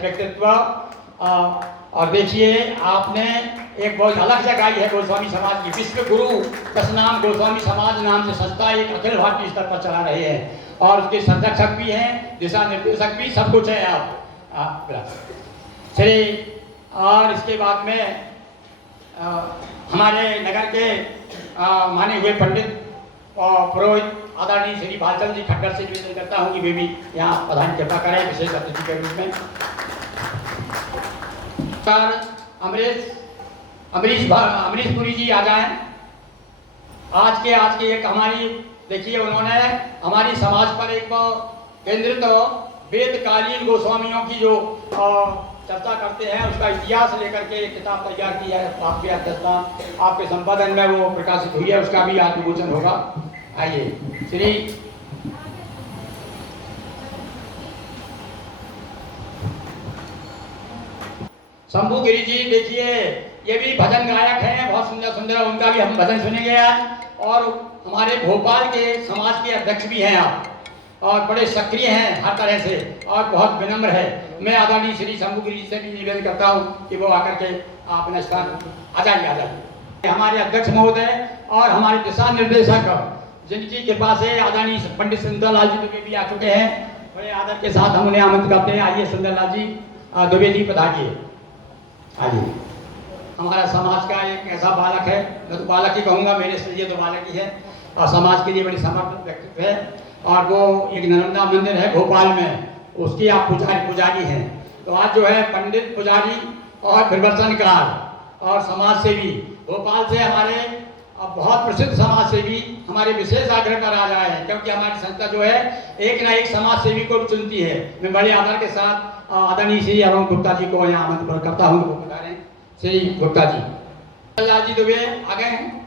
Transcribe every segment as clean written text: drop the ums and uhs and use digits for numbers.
व्यक्तित्व। और देखिए आपने एक बहुत अलग जगह गाई है गोस्वामी समाज की। विश्व गुरु कसनाम गोस्वामी समाज नाम से संस्था एक अखिल भारतीय स्तर पर चला रहे हैं और उसके संरक्षक भी हैं, दिशा निर्देशक भी, सब कुछ है। आप चलिए, और इसके बाद में हमारे नगर के माने हुए पंडित और पुरोहित आदरणीय श्री भालचंद जी खट्टर से निवेदन करता हूँ कि वे भी यहाँ प्रधान कृपा करें विशेष अतिथि के रूप में। अमरीश पुरी जी आ जाएं। आज के एक हमारी देखिए, उन्होंने हमारी समाज पर एक केंद्रित वेदकालीन गोस्वामियों की जो चर्चा करते हैं उसका इतिहास लेकर के एक किताब तैयार की है। आपके अध्यक्षता आपके संपादन में वो प्रकाशित हुई है, उसका भी आज विमोचन होगा। आइए श्री शंभू गिरी जी, देखिए ये भी भजन गायक हैं, बहुत सुंदर सुंदर, उनका भी हम भजन सुनेंगे आज। और हमारे भोपाल के समाज के अध्यक्ष भी हैं आप, और बड़े सक्रिय हैं हर तरह से और बहुत विनम्र है। मैं आदरणीय श्री शंभू गिरी जी से भी निवेदन करता हूँ कि वो आकर के अपने स्थान आ जाइए। हमारे अध्यक्ष महोदय और हमारे दिशा निर्देशक जिनकी कृपा से आदरणीय पंडित सुंदरलाल जी दुबे भी आ चुके हैं, बड़े आदर के साथ हम उन्हें आमंत्रित करते हैं। आइए सुंदरलाल जी दुबे जी पधारिए। आइए, हमारा समाज का एक ऐसा बालक है, मैं तो बालक ही कहूँगा, मेरे से ये तो बालक ही है और समाज के लिए बड़ी समर्पित व्यक्तित्व है। और वो एक नर्मदा मंदिर है भोपाल में, उसकी आप पुजारी हैं। तो आज जो है पंडित, पुजारी और प्रवचनकार और समाज सेवी भोपाल से हमारे बहुत प्रसिद्ध समाज सेवी हमारे विशेष आग्रह पर आ रहे हैं, क्योंकि हमारी संस्था जो है एक ना एक समाज सेवी को चुनती है। मैं बड़े आदर के साथ आदरणीय श्री अरुण गुप्ता जी को यहाँ आमंत्रित करता हूँ। वो बता रहे हैं श्री गुप्ता जी। लाल जी दुबे आ गए हैं,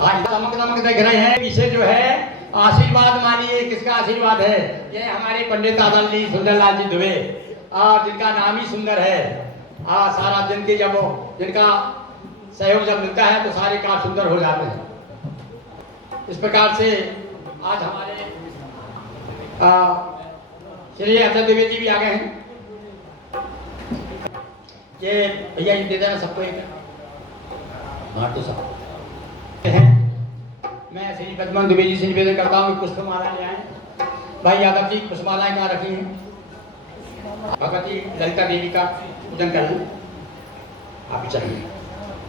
आज दमक देख रहे हैं। पीछे जो है आशीर्वाद मानिए, किसका आशीर्वाद है? ये हमारे पंडित आदरणीय सुंदरलाल जी दुबे, और जिनका नाम ही सुंदर है। सारा दिन के जब जिनका सहयोग जब मिलता है तो सारे कार्य सुंदर हो जाते हैं। इस प्रकार से आज हमारे श्री अजय दुबे जी भी आ गए हैं। ये भैया जी दे देना सबको एक तो सब है। मैं श्री बजमन दुबे जी से निवेदन करता हूँ कि पुष्पमाला ले आए। भाई यादव जी पुष्पमालाएं कहाँ रखी हैं? भगवती ललिता देवी का पूजन कर लें आप ही चाहिए।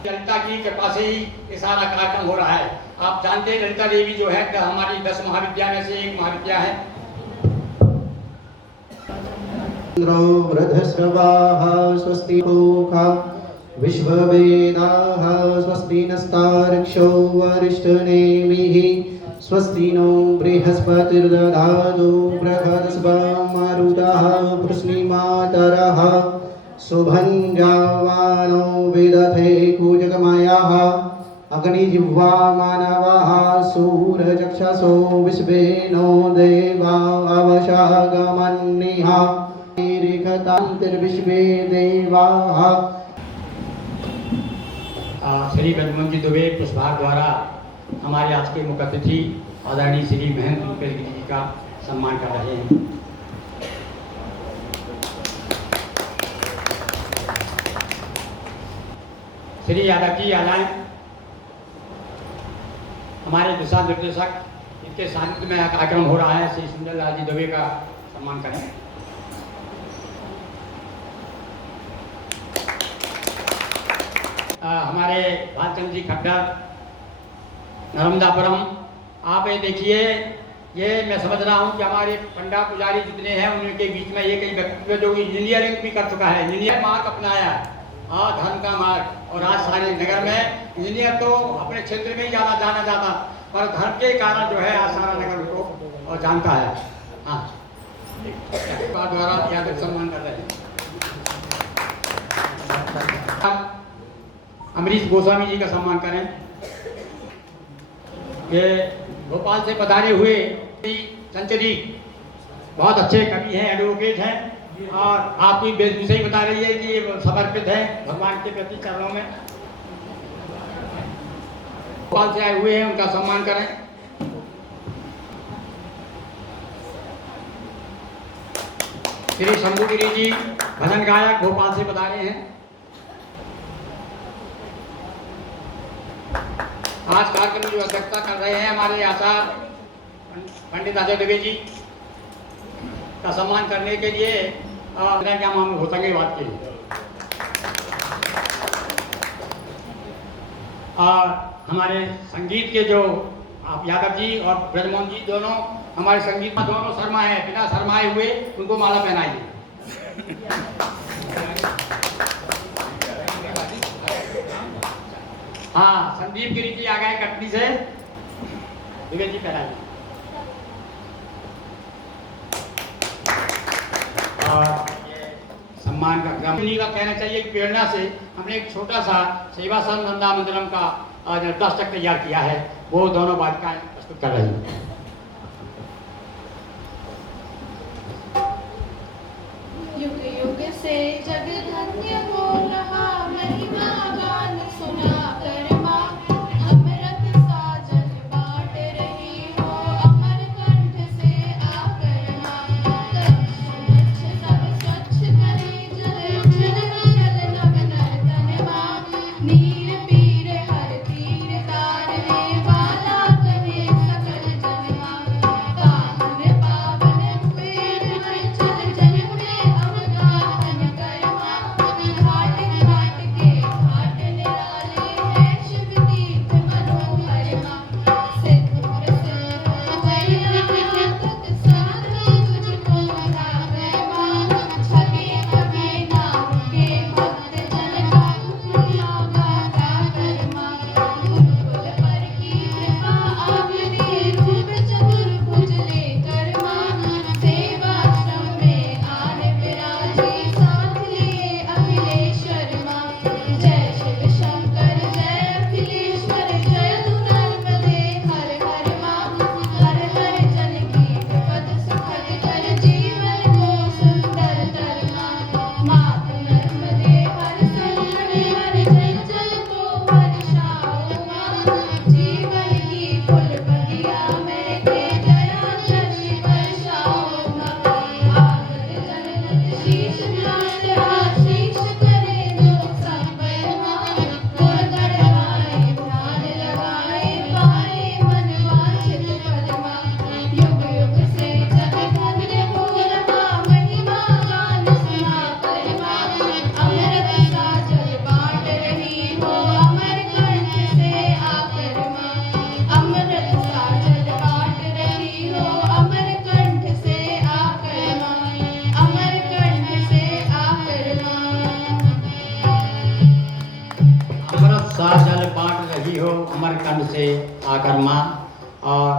ललिता की कृपा से ही ये सारा कार्यक्रम हो रहा है। आप जानते हैं ललिता देवी जो है हमारी 10 महाविद्या में से एक महाविद्या है। वृद्धश्रवाः स्वस्ति पूषा विश्ववेदाः स्वस्ति नस्तार्क्ष्यो वरिष्ठनेमिः स्वस्ति नो बृहस्पतिर्दधातु बृहस्पतिर्मारुतः पुष्णिमातरः शुभञ्जावानो विदधे कूजकमयः अग्निजिह्वा मानवः सूरचक्षसो विश्वेनो देवा अवशागमन्निः रिखतान्तिर्विश्वे देवाः। श्री बजमन जी दुबे पुष्पहार द्वारा हमारे आज के मुख्य अतिथि आदरणीय श्री महेंद्र रुपेश गिरी जी का सम्मान कर रहे हैं। श्री यादव जी आ जाएं। हमारे दिशा निर्देशक, इनके सानिध्य में कार्यक्रम हो रहा है। श्री सुंदरलाल जी दुबे का सम्मान करें। हमारे भालचंद जी खट्टर नर्मदापुरम, आप ये देखिए, ये मैं समझ रहा हूँ कि हमारे पंडा पुजारी जितने हैं उनके बीच में ये कई व्यक्तित्व जो इंजीनियरिंग भी कर चुका है, इंजीनियर मार्ग अपनाया, धर्म का मार्ग। और आज सारे नगर में इंजीनियर तो अपने क्षेत्र में ही ज़्यादा जाना जाता, पर धर्म के कारण जो है आज सारा नगर उनको और जानता है। हाँ, द्वारा याद सम्मान कर रहे हैं। अमरीश गोस्वामी जी का सम्मान करें। ये भोपाल से पधारे हुए चंचली बहुत अच्छे कवि हैं, एडवोकेट हैं, और आपकी वेशभूषा ही बता रही है कि ये समर्पित है भगवान के प्रति चरणों में। भोपाल से आए हुए हैं, उनका सम्मान करें। श्री शंभुगिरी जी भजन गायक भोपाल से बता रहे हैं। आज कार्यक्रम की अध्यक्षता कर रहे हैं हमारे आचार्य पंडित अजय दुबे जी का सम्मान करने के लिए क्या मामले हो सके बात के लिए हमारे संगीत के जो आप यादव जी और ब्रजमोहन जी दोनों हमारे संगीत में दोनों शर्मा हैं, बिना शर्माए हुए उनको माला पहनाइए। हाँ, संदीप गिरी जी आ गए कटनी से, दुबे जी पहनाइए। और सम्मान का क्रम का कहना चाहिए कि प्रेरणा से हमने एक छोटा सा सेवा संघ नंदा मंदिरम का दस्तक तैयार किया है, वो दोनों वादकाएं प्रस्तुत कर रही हैं। युग युग से जग धन्य हो रहा महिमा गान सुना कर माँ, अमृत सा जल बाँट रही हो अमर कंठ से आकर माँ। स्वच्छ सब स्वच्छ करे जल जल जल नव नर्तन माँ, नीर पीर हर तीर तारने वाला कहे सकल जन माँ। पावन पावन हुए चल जल में अवगाहन कर माँ, घाट घाट के घाट निराले हैं शिव तीर्थ मनोहर माँ। सिद्धपुर सिद्धवैया तत् साधु तुझको ध्यावे माँ, छगे कभी ना रुके भक्त जन का हुआ गाता कर माँ। गुरुकुल पर की कृपा आपने रूप चतुर्भुज लेकर माँ, सेवाश्रम में आने विराजी साथ लिए अखिलेश्वर माँ। जय शिव शंकर जय अखिलेश्वर जय तू नर्मदे हर हर माँ। हर हर जन की विपद सुखद कर जीवन को सुंदर कर माँ। मात नर्मदे हर संकट हर जन जल को बरसाओ माँ। जीवन की फूल बगिया में दे दया दृष्टि बरसाओ माँ। आगत जननत शीश नाथ आशीष करे लोक संबर माँ। गुण गढ़वाए ध्यान लगाए पाए मन वांछित फल माँ। युग युग से जग धन्य हो रहा महिमा गान सुना कर माँ, अमृत सा जल बाँट रही हो अमर कंठ से आकर माँ। अमृत सा जल बाँट रही हो अमर कंठ से आकर माँ, अमर कंठ से आकर अमृत सा जल बांट रही हो अमर कंठ से आकर माँ। और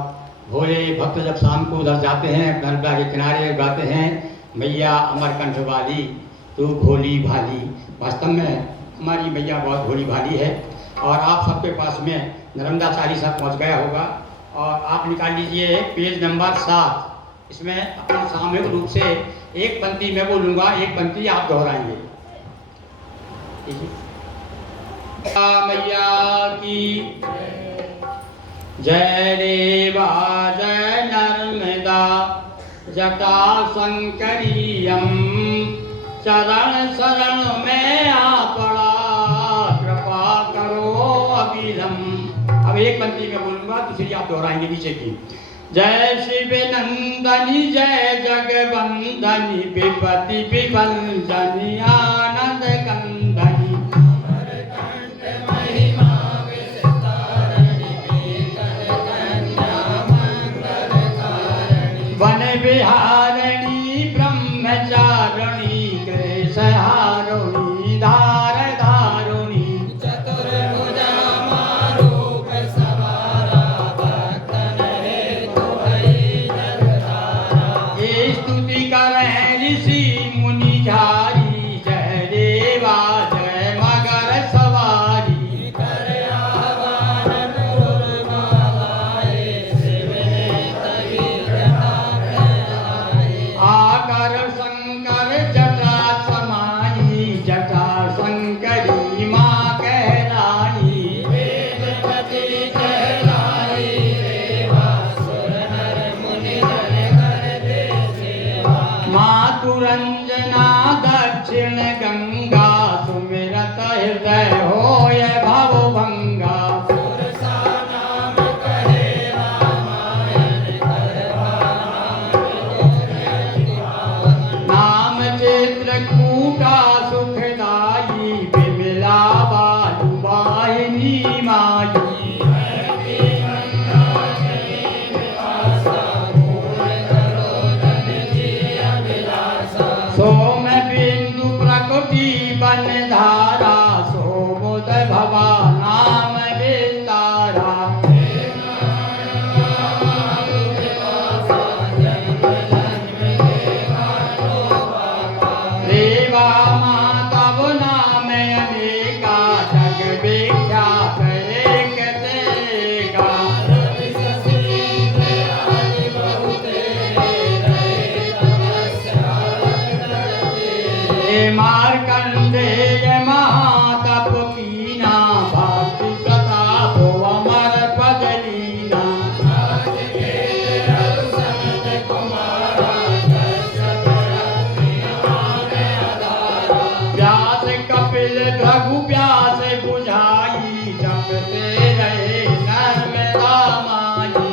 भोले भक्त जब शाम को उधर जाते हैं नर्मदा के किनारे गाते हैं, मैया अमर कंठ वाली तू भोली भाली। वास्तव में हमारी मैया बहुत भोली भाली है। और आप सबके पास में नर्मदा चालीसा पहुंच गया होगा, और आप निकाल लीजिए पेज नंबर 7। इसमें अपन सामूहिक रूप से एक पंक्ति मैं बोलूँगा, एक पंक्ति आप दोहराएंगे। ठीक है? मैया की जय रेवा जय नर्मदा जटा शंकरियम, चरण शरण में आ पड़ा कृपा करो अविलंब। अब एक पंक्ति में बोलूंगा, दूसरी आप दोहराएंगे नीचे की। जय शिव नंदनी जय जगवंदनी विपति विभंजनी आनंद कंदनी, वन विहारिणी ब्रह्मचारिणी कृष्णहारिणी धार धारुणी, चतुर्भुजा मारूप सवारा भक्तन हेतु हरि जगधारा। ये स्तुति करें ऋषि मुनि झारी, जय देवा जय मगर सवारी। कर आवाहन दुर्गाए शिव ने तभी जटा कहलाए। आकर शंकर जटा समाई, जटा शंकरी माँ कहलाई। वेदपति कहलाई रेवा सुर नर मुनि जन कर दे सेवा। माँ मातुरंजना दक्षिण गंगा सुमिरत हृदय होय भव भंगा नाम चित्रकूटा सुखदाई विमला बालुबाहिनी माई सोम बिंदु प्रकृति बन धारा सोमुद भवा नाम विस्तारा देवा माता नाम अनेका जग विख्यात एक तेगा मार्कंडेय महातप कीना भक्ति प्रताप अमर पद लीना व्यास कपिल भृगु प्यास बुझाई जपते रहे नर्मदा माई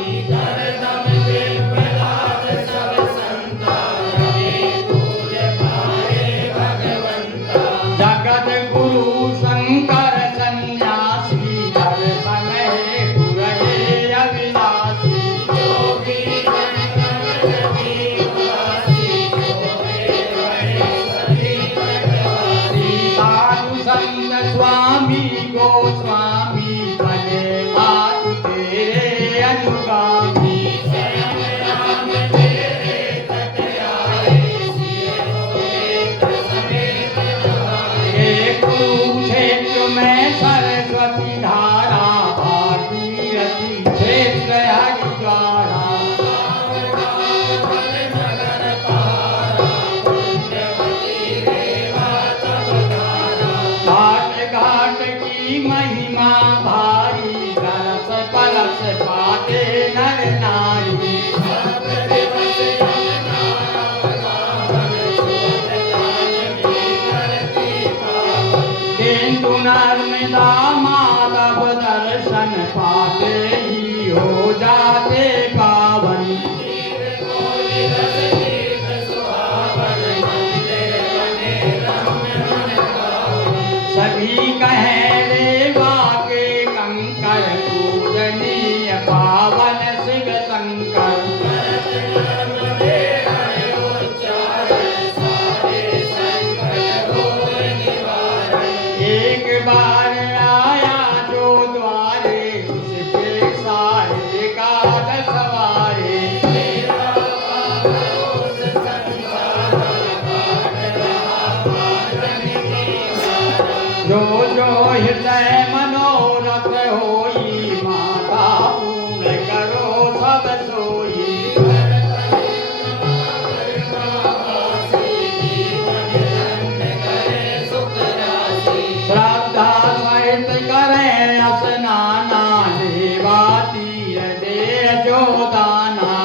जगत गुरु शंकर सन्यासी दर्शन हेतु रहे अविनाशी साधु संत स्वामी गोस्वामी बने मातु तेरे अनुगामी कुरुक्षेत्र में सरस्वती धारा भागीरथी क्षेत्र हरिद्वारा घाट घाट की महिमा भारी रस परस पाते नर नारी किंतु नर्मदा माधव दर्शन पाते ही हो जाते पावन सभी कहें रेवा के कंकर पूजनीय पावन शिव शंकर एक बार आया जो द्वारे उसके सारे काज सवारे जो जो हृदय मनोरथ होई माता पूर्ण करो सब सोई श्रद्धा सहित करें स्नाना देवा तीर दे जो दाना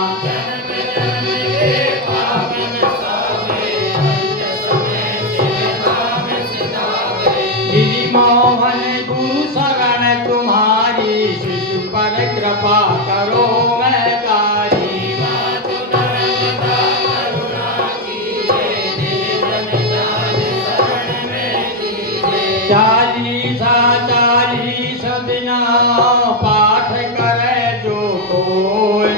गिरि मोहन गुरु शरण तुम्हारी शिशु पर कृपा करो मैं तारी चालीस दिना पाठ करे जो कोई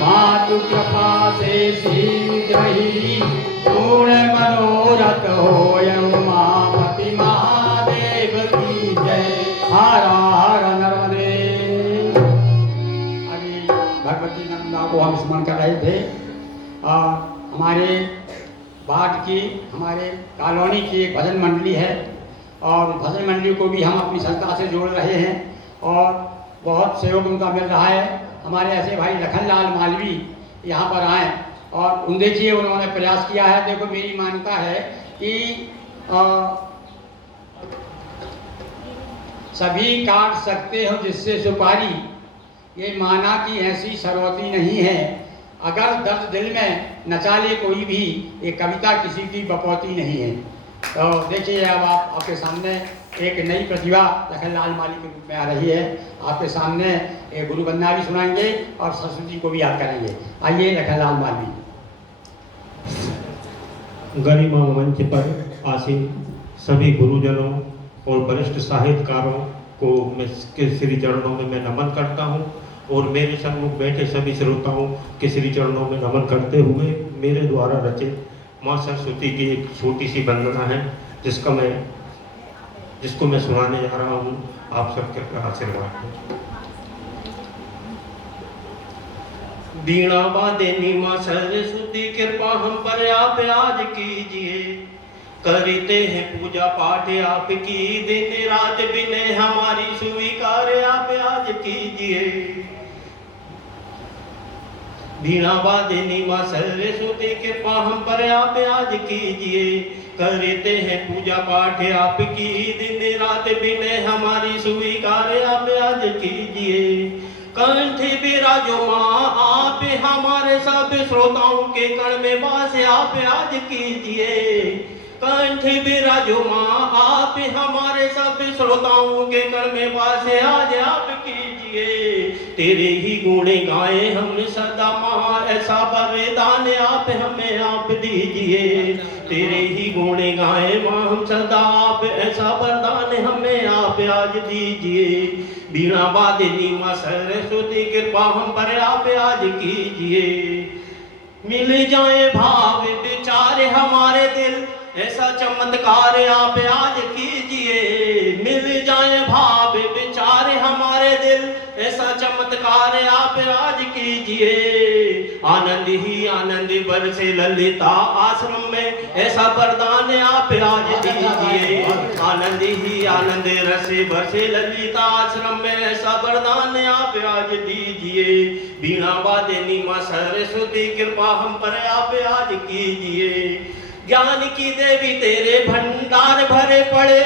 मातु कृपा से शीघ्र ही पूर्ण मनोरथ होय उमापति महादेव की जय हर हर नर्मदे। अभी भगवती नंदा को हम स्मरण कर रहे थे। हमारे बाट की हमारे कॉलोनी की एक भजन मंडली है और भजन मंडली को भी हम अपनी संस्था से जोड़ रहे हैं और बहुत सहयोग उनका मिल रहा है। हमारे ऐसे भाई लखनलाल मालवी यहाँ पर आए और उन देखिए उन्होंने प्रयास किया है। देखो मेरी मान्यता है कि सभी काट सकते हो जिससे सुपारी, ये माना कि ऐसी सरवती नहीं है। अगर दर्द दिल में नचा ले कोई भी, ये कविता किसी की बकौती नहीं है। तो देखिए अब आपके सामने एक नई प्रतिभा लखनलाल माली के रूप में आ रही है। आपके सामने एक गुरु वंदना भी सुनाएंगे और सरस्वती को भी याद करेंगे। आइए लखनलाल माली। गरिमा मंच पर आसीन सभी गुरुजनों और वरिष्ठ साहित्यकारों को मैं के श्री चरणों में मैं नमन करता हूं, और मेरे सम्मुख बैठे सभी श्रोताओं के श्री चरणों में नमन करते हुए मेरे द्वारा रचित माँ सरस्वती की एक छोटी सी वंदना है जिसको मैं सुनाने जा रहा हूँ। आप सबके आशीर्वाद में। वीणा वादिनी माँ सरस्वती कृपा हम पर आप आज कीजिए, करते हैं पूजा पाठ आपकी दिन रात बिने हमारी स्वीकार आप आज कीजिए। वीणा वादिनी माँ सरस्वती कृपा हम पर आप आज कीजिए, करते हैं पूजा पाठ आपकी दिन रात बिने हमारी स्वीकार आप आज कीजिए। कंठ विराजो माँ आप हमारे सब श्रोताओं के कण में वास आप आज कीजिए। कंठ विराजो माँ आप हमारे सब श्रोताओं के कण में वास आज आप कीजिए। तेरे ही गुणे गाए हम सदा माँ, ऐसा वरदान आप हमें आप दीजिए। तेरे ही गुणे गाए माँ हम सदा आप, ऐसा वरदान हमें आप आज दीजिए। वीणा वादिनी माँ सरस्वती कृपा हम पर आप आज कीजिए। मिल जाए भाव विचार हमारे दिल, ऐसा चमत्कार आप आज कीजिए। मिल जाए भाव विचार हमारे दिल, ऐसा चमत्कार आप आज कीजिए। आनंद ही आनंद बरसे ललिता आश्रम में, ऐसा वरदान आप आज दीजिए। आनंद ही आनंद रसे बरसे ललिता आश्रम में, ऐसा वरदान आप आज दीजिए। वीणा वादिनी माँ सरस्वती कृपा हम पर आप आज कीजिए। ज्ञान की देवी तेरे भंडार भरे पड़े,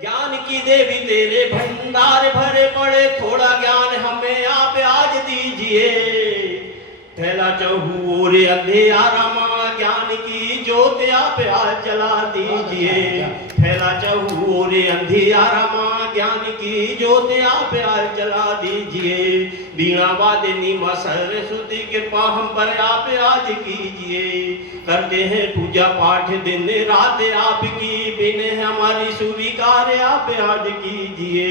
ज्ञान की देवी तेरे भंडार भरे पड़े, थोड़ा ज्ञान हमें आप आज दीजिए। फैला चहु ओर अंधेरा माँ, ज्ञान की ज्योत आप आज जला दीजिए। फैला चहु ओर अंधेरा माँ, ज्ञान की ज्योत आप आज जला दीजिए। वीणा वादिनी माँ सरस्वती कृपा हम पर आप आज कीजिए। करते हैं पूजा पाठ दिन रात आपकी, बिन हमारी स्वीकार आप आज कीजिए।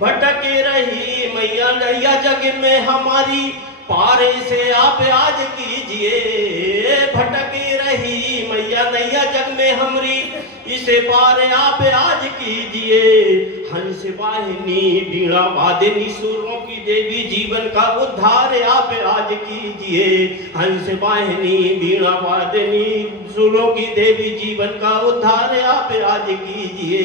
भटके रही मैया नैया जग में हमारी, पार से आप आज कीजिए। भटके रही मैया नैया जग में हमारी, इसे पार आप आज कीजिए। हंस वाहिनी वीणा वादिनी सुरों की देवी, जीवन का उद्धार आप आज कीजिए। हंस वाहिनी वीणा वादिनी सुरों की देवी, जीवन का उद्धार आप आज कीजिए।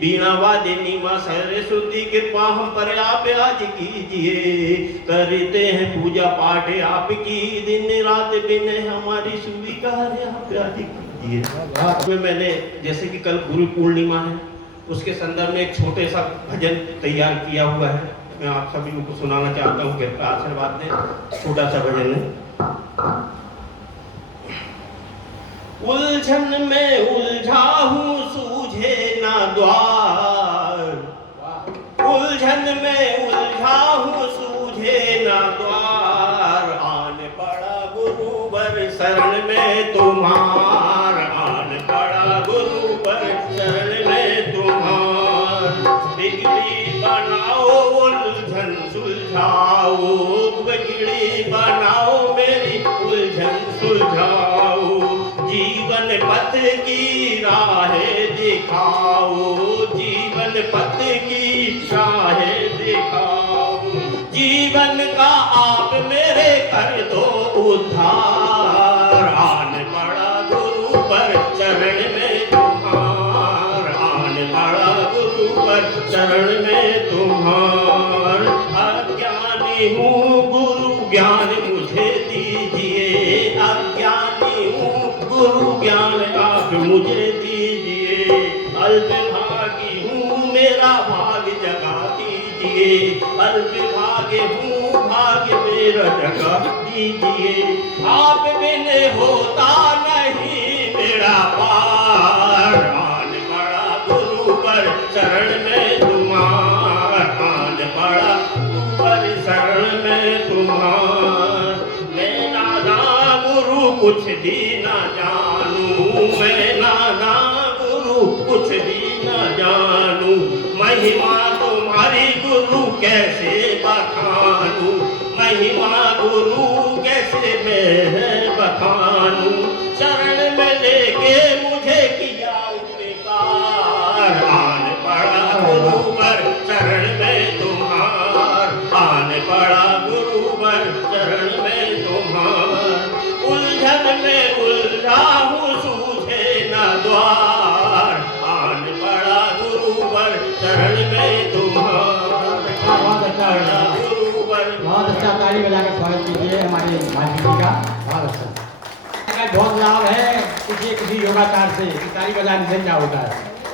वीणा वादिनी माँ सरस्वती कृपा हम पर आप आज कीजिए। करते हैं पूजा पाठ आपकी दिन रात बिन हमारी स्वीकार आप आज कीजिए। मैंने जैसे कि कल गुरु पूर्णिमा है, उसके संदर्भ में एक छोटे सा भजन तैयार किया हुआ है, मैं आप सभी को सुनाना चाहता हूँ। कृपया आशीर्वाद दें। छोटा सा भजन है। उलझन में उलझा हूँ सूझे ना द्वार, उलझन में उलझा हूँ सूझे ना द्वार। आन पड़ा गुरुवर शरण में तुम्हार, आन पड़ा गुरुवर शरण में तुम्हार। बिगड़ी बनाओ उलझन सुलझाओ, बिगड़ी बनाओ मेरी उलझन सुलझाओ। जीवन पथ की राहें दिखाओ, जीवन पथ की राहें दिखाओ। जीवन का आप मेरे कर दो उद्धार। आन पड़ा गुरु पर चरण में तुम्हार, आन पड़ा गुरु पर चरण में तुम्हार। अज्ञानी हूँ गुरु ज्ञान मुझे दीजिए, अज्ञानी हूँ गुरु ज्ञान आप मुझे दीजिए। अल्पभागी हूँ मेरा भाग जगा दीजिए, अल्पभागी हूँ भाग्य मेरा जगा दीजिए। आप बिन होता नहीं मेरा पार, आन पड़ा गुरु पर शरण में तुम्हार, आन पड़ा गुरु पर शरण में तुम्हार। मैं नाना गुरु कुछ भी न जानू, मैं नाना गुरु कुछ भी न जानू, महिमा तुम्हारी गुरु कैसे बखानू, महिमा गुरु कैसे मैं बखानू। शरण में लेके मुझे किया उपकार, आन पड़ा गुरु पर शरण में तुम्हार, आन पड़ा गुरु पर शरण में तुम्हार। उलझन में उलझा हूँ सूझे न द्वार, आन पड़ा गुरु पर शरण में तुम्हार। बहुत अच्छा लगा, गुरु पर बहुत अच्छा। ताली बजाकर स्वागत कीजिए हमारे भाजी जी का, बहुत अच्छा। बहुत लाभ है किसी योगाचार से, ताली बजाने से क्या होता है।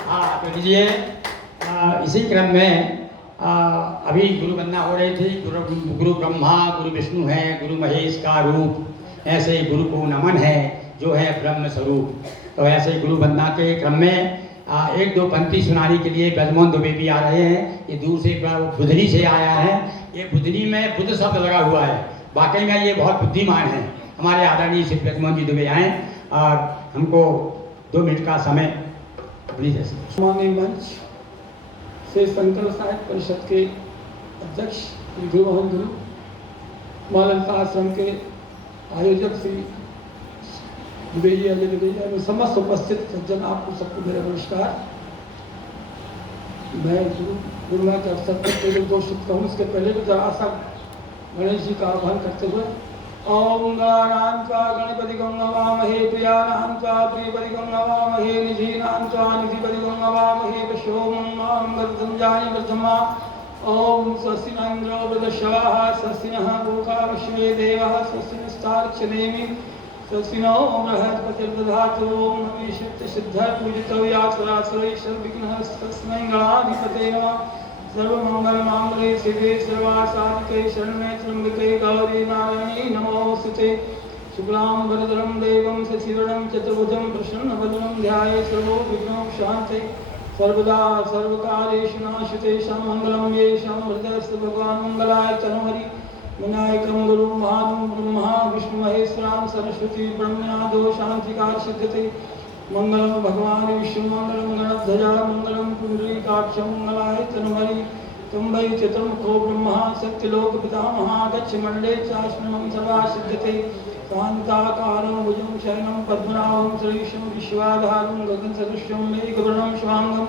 हाँ तो लीजिए, इसी क्रम में अभी गुरु वंदना हो रही थी। गुरु ब्रह्मा गुरु विष्णु है, गुरु महेश का रूप, ऐसे ही गुरु को नमन है जो है ब्रह्म स्वरूप। तो ऐसे गुरु वंदना के क्रम में एक दो पंक्ति सुनाने के लिए ब्रजमोहन दुबे भी आ रहे हैं। ये दूर से बुधनी से आया है। ये बुधनी में बुद्ध शब्द लगा हुआ है, वाकई में ये बहुत बुद्धिमान है। हमारे आदरणीय श्री ब्रजमोहन जी दुबे आए और हमको 2 मिनट का समय प्लीज। माननीय मंच से संकल्प साहित्य परिषद के अध्यक्ष श्री गुरु मोहन गुरु, मां ललिता आश्रम के आयोजक श्री दुबे जी, अजय दुबे जी, एवं समस्त उपस्थित सज्जन, आपको सबको मेरा नमस्कार। मैं गुरुमा के अवसर पर पहले 2 शब्द कहूँ, इसके पहले भी जरा सा गणेश जी का आह्वान करते हुए ओम गणानान्त्वा गणपति गं नमामहे, प्रियानान्त्वा प्रियपति गं नमामहे, निधीनान्त्वा निधिपति गं नमामहे, विश्वोमं गरुडध्वजानि वर्धमा। ओम स्वस्ति न इन्द्रो वृद्धश्रवाः, स्वस्ति नः पूषा विश्वे देवाः, स्वस्ति नस्तार्क्ष्यनेमि, स्वस्ति नो बृहस्पतिर्दधातु। ओम नमः सिद्धः पूजितव्यासुरासुरैः सर्वविघ्नः तस्मै गणाधिपते नमः। सर्वमंगलमांगल्ये शिवे सर्वासाधिके शरण्ये त्र्यंबके गौरी नारायणी नमोस्तुते। शुक्लां वरदं देवं शशिवर्णं चतुर्भुजं प्रसन्नवदनं ध्यायेत् सर्वविघ्नोपशान्ते। सर्वदा सर्वकार्येषु नाशितेषां मङ्गलं येषां हृदयस्थो भगवान् मङ्गलाय तनोहरि। विनायकं गुरुं महानं ब्रह्मा विष्णुमहेश्वरां सरस्वती ब्रह्मणादो शान्तिकार सिद्धते। मंगलम भगवान विष्णु मंगलम गणध्वजा मंगलम पुंडरीकाक्षं मंगलाय तनोहरि। तुम वै चतुर्मुखो ब्रह्मा सत्यलोक पितामहा, गच्छ मंडले चाश्रमं सदा सिद्धते। कान्ताकारं भुजं शयनं पद्मनाभं सुरेशं विश्वाधारं गगनसदृशं मेघवर्णं शुभांगं,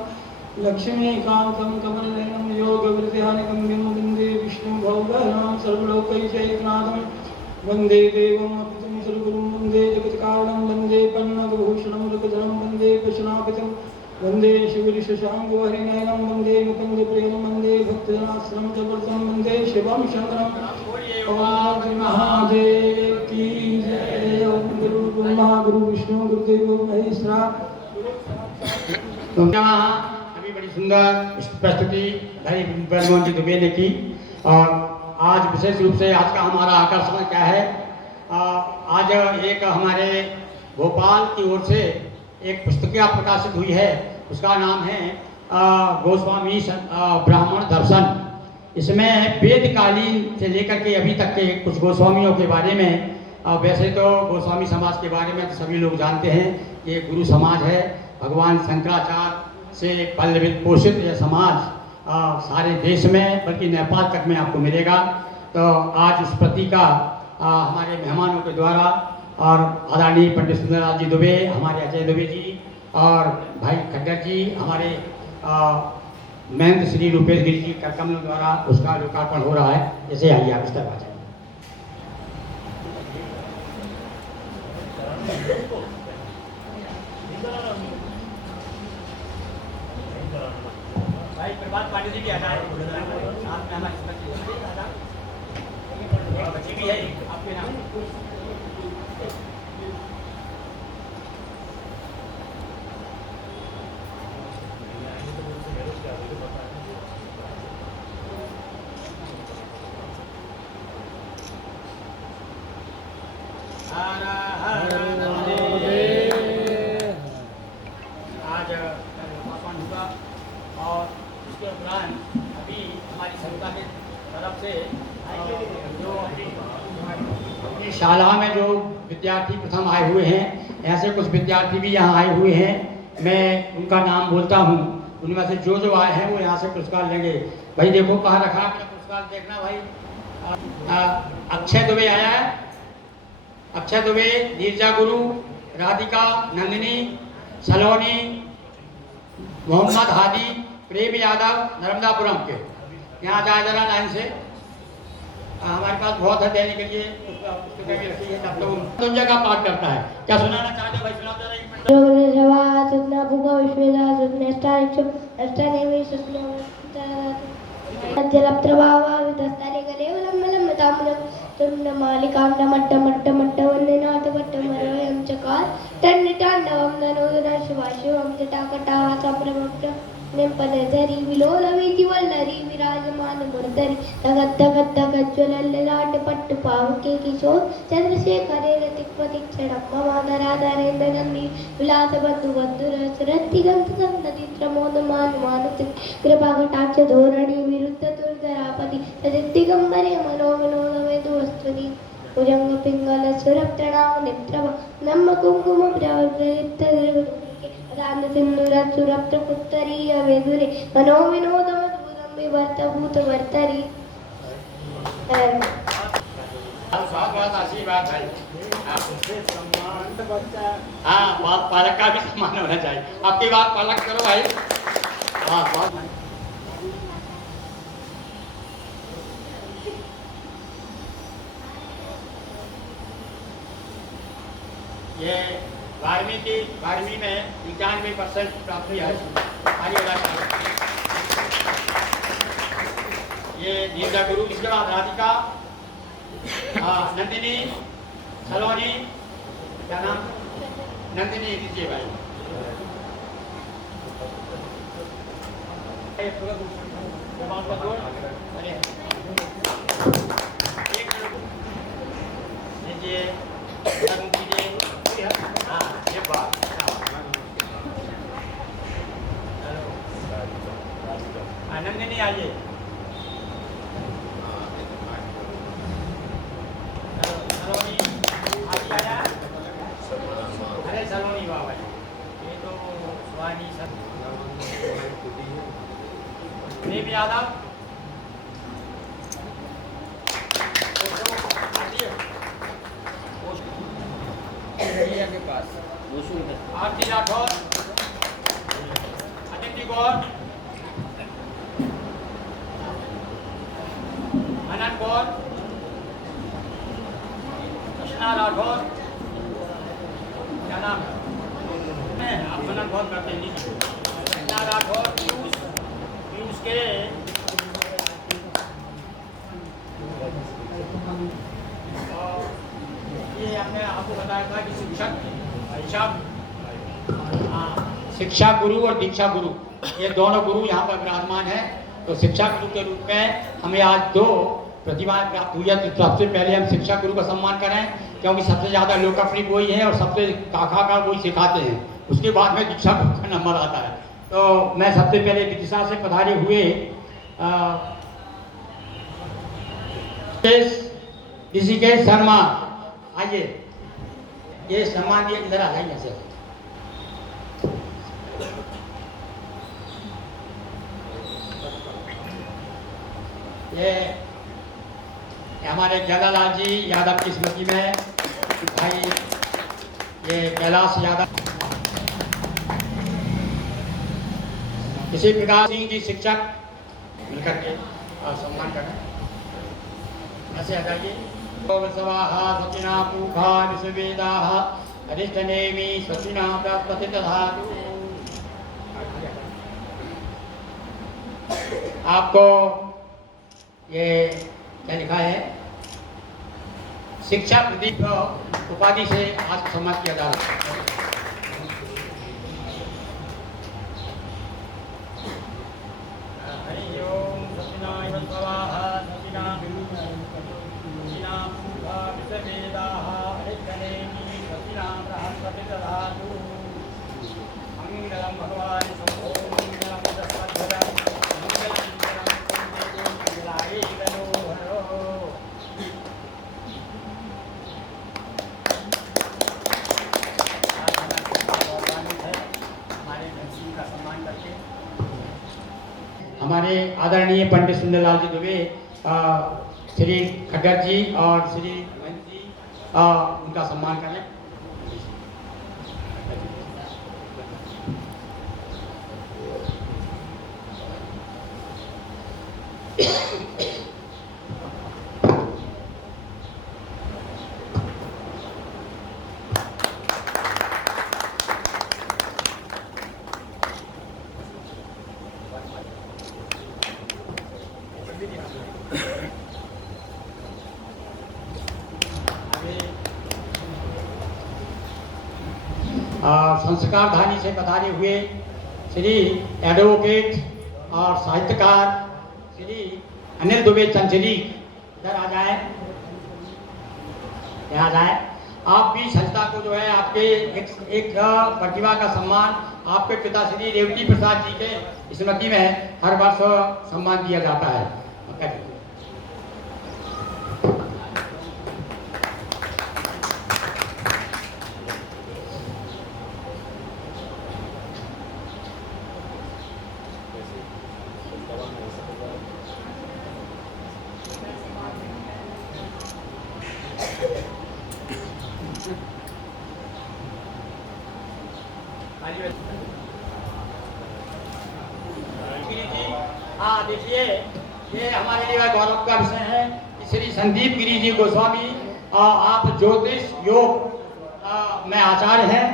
लक्ष्मीकान्तं कमलनयनं योगवृद्ध्यानिकं विन्दे विष्णुं भवभयं सर्वलोकैकनाथं। वन्दे देवम् अपितं सर्वगुरुं, वन्दे जगत्कारणं, वन्दे पन्नगभूषणं रघुधरं, वन्दे कृष्णापितं, वन्दे शिवशशाङ्कहरिनयनं, वन्दे मुकुन्दप्रियं, वन्दे भक्तजनाश्रमं जबरदं, वन्दे शिवं शङ्करम्। ओम महादेव की जय। ओम गुरु ब्रह्मा गुरु विष्णु गुरुदेव महेश्वरा। अभी बड़ी सुंदर प्रस्तुति भाई ब्रजमोहन जी दुबे ने की। और आज विशेष रूप से आज का हमारा आकर्षण क्या है, आज एक हमारे भोपाल की ओर से एक पुस्तकिया प्रकाशित हुई है, उसका नाम है गोस्वामी ब्राह्मण दर्शन। इसमें वेदकालीन से लेकर के अभी तक के कुछ गोस्वामियों के बारे में, वैसे तो गोस्वामी समाज के बारे में तो सभी लोग जानते हैं, ये गुरु समाज है। भगवान शंकराचार्य से पल्लवित पोषित यह समाज सारे देश में बल्कि नेपाल तक में आपको मिलेगा। तो आज इस प्रति का हमारे मेहमानों के द्वारा और आदरणीय पंडित सुंदरराज जी दुबे, हमारे अजय दुबे जी और भाई खड्डर जी, हमारे महेंद्र श्री रूपेश गिरी जी कमलों द्वारा उसका लोकार्पण हो रहा है। जैसे आइए आप इस तरफ आ जाए। भाई प्रभात पांडे जी भी आ जाए, बच्ची भी है आपके नाम। विद्यार्थी प्रथम आए हुए हैं, ऐसे कुछ विद्यार्थी भी यहाँ आए हुए हैं। मैं उनका नाम बोलता हूँ, उनमें से जो जो आए हैं वो यहाँ से पुरस्कार लेंगे। भाई देखो कहाँ रखा आपने पुरस्कार, देखना भाई। अक्षय दुबे आया है, अक्षय दुबे, नीरजा गुरु, राधिका, नंदिनी, सलोनी, मोहम्मद हादी, प्रेम यादव, नर्मदापुरम के। यहाँ जाए जरा लाइन से। हमारे पास बहुत है देने के लिए, पुस्तकें भी रखी है। तब तो दुनिया का पाठ करता है। क्या सुनाना चाहते हो भाई? सुना जरा एक नेपदरी विलोलवीति वल्लरी विराजमान मुर्दरी तगत तगत तगत ज्वलल्ललाट पट्टु पावके किशोर चंद्रशेखरे रतिपतिक्षणं ममादराधरेन्द्र नंदी विलास बंधु बंधुर सुरति गंध संदति प्रमोद मान मानस कृपा कटाक्ष धोरणी विरुद्ध दुर्धरापति दिगंबरे मनोविनोद वेदुस्तुति भुजंग पिंगल सुरप्तणाम नेत्रव नम्म कुंकुम प्रवृत्त दान सिंधुरत् सुरप्त पुत्तरीय वेदुरे मनोविनोदमद्भुतं विवर्त भूत वर्तरी। बहुत आशीर्वाद है। हाँ, पालक का भी सम्मान होना चाहिए। आपकी बात पालक करो भाई। हाँ, बहुत ये 12वीं में 91% प्राप्ति है। ये नीरजा गुरु, इसके बाद राधिका, नंदिनी, सलोनी, क्या नाम? नंदिनी दीजिए भाई। लीजिए, ये बात नंदिनी आइए। सलोनी आया। अरे सलोनी वाह भाई, ये तो सुहानी प्रेम यादव, के पास आरती राठौर, अदिति गौर, अनंत गौर, कृष्णा राठौर, क्या नाम है? आप अनंत बहुत करते हैं। कृष्णा राठौर, पीयूष के ये हमने आपको बताया था कि शिक्षा गुरु और दीक्षा गुरु, ये दोनों गुरु यहाँ पर विराजमान है। तो शिक्षा गुरु के रूप में हमें आज 2 प्रतिभाएं प्राप्त हुई है। तो सबसे पहले हम शिक्षा गुरु का सम्मान करें, क्योंकि सबसे ज़्यादा लोकप्रिय वही है और सबसे काका का वही सिखाते हैं। उसके बाद में दीक्षा गुरु का नंबर आता है। तो मैं सबसे पहले विदिशा से पधारे हुए ऋषिकेश शर्मा, आइए, ये सम्मान दिए, इधर आ जाइए से। ये हमारे जलालाल जी यादव की स्मृति में भाई ये कैलाश यादव, इसी प्रकार सिंह जी शिक्षक मिलकर के सम्मान करें। ऐसे आ जाइए। स्वाहा सचिना पूखा विश्ववेदाः अरिष्टनेमि सचिना प्राप्तते तधातु। आपको ये क्या लिखा है? शिक्षा प्रदीप उपाधि से आज सम्मान किया जा रहा है। हरि ओम सचिनाय स्वाहा सचिना सचिना पूखा विश्ववेदाः अरिष्टनेमि सचिना प्राप्तते तधातु। मंगलम भगवान शंभो मंगलम दशरथ हमारे आदरणीय पंडित सुंदरलाल जी दुबे, श्री खड्गर जी और श्री महंत जी उनका सम्मान करें। संस्कारधानी से पधारे हुए श्री एडवोकेट और साहित्यकार श्री अनिल दुबे चंचली इधर आ जाए, यहाँ जाए। आप भी संस्था को जो है आपके एक प्रतिभा का सम्मान आपके पिता श्री रेवती प्रसाद जी के स्मृति में हर वर्ष सम्मान दिया जाता है। हाँ देखिए, ये हमारे लिए गौरव का विषय है कि श्री संदीप गिरी जी गोस्वामी आप ज्योतिष योग में आचार्य हैं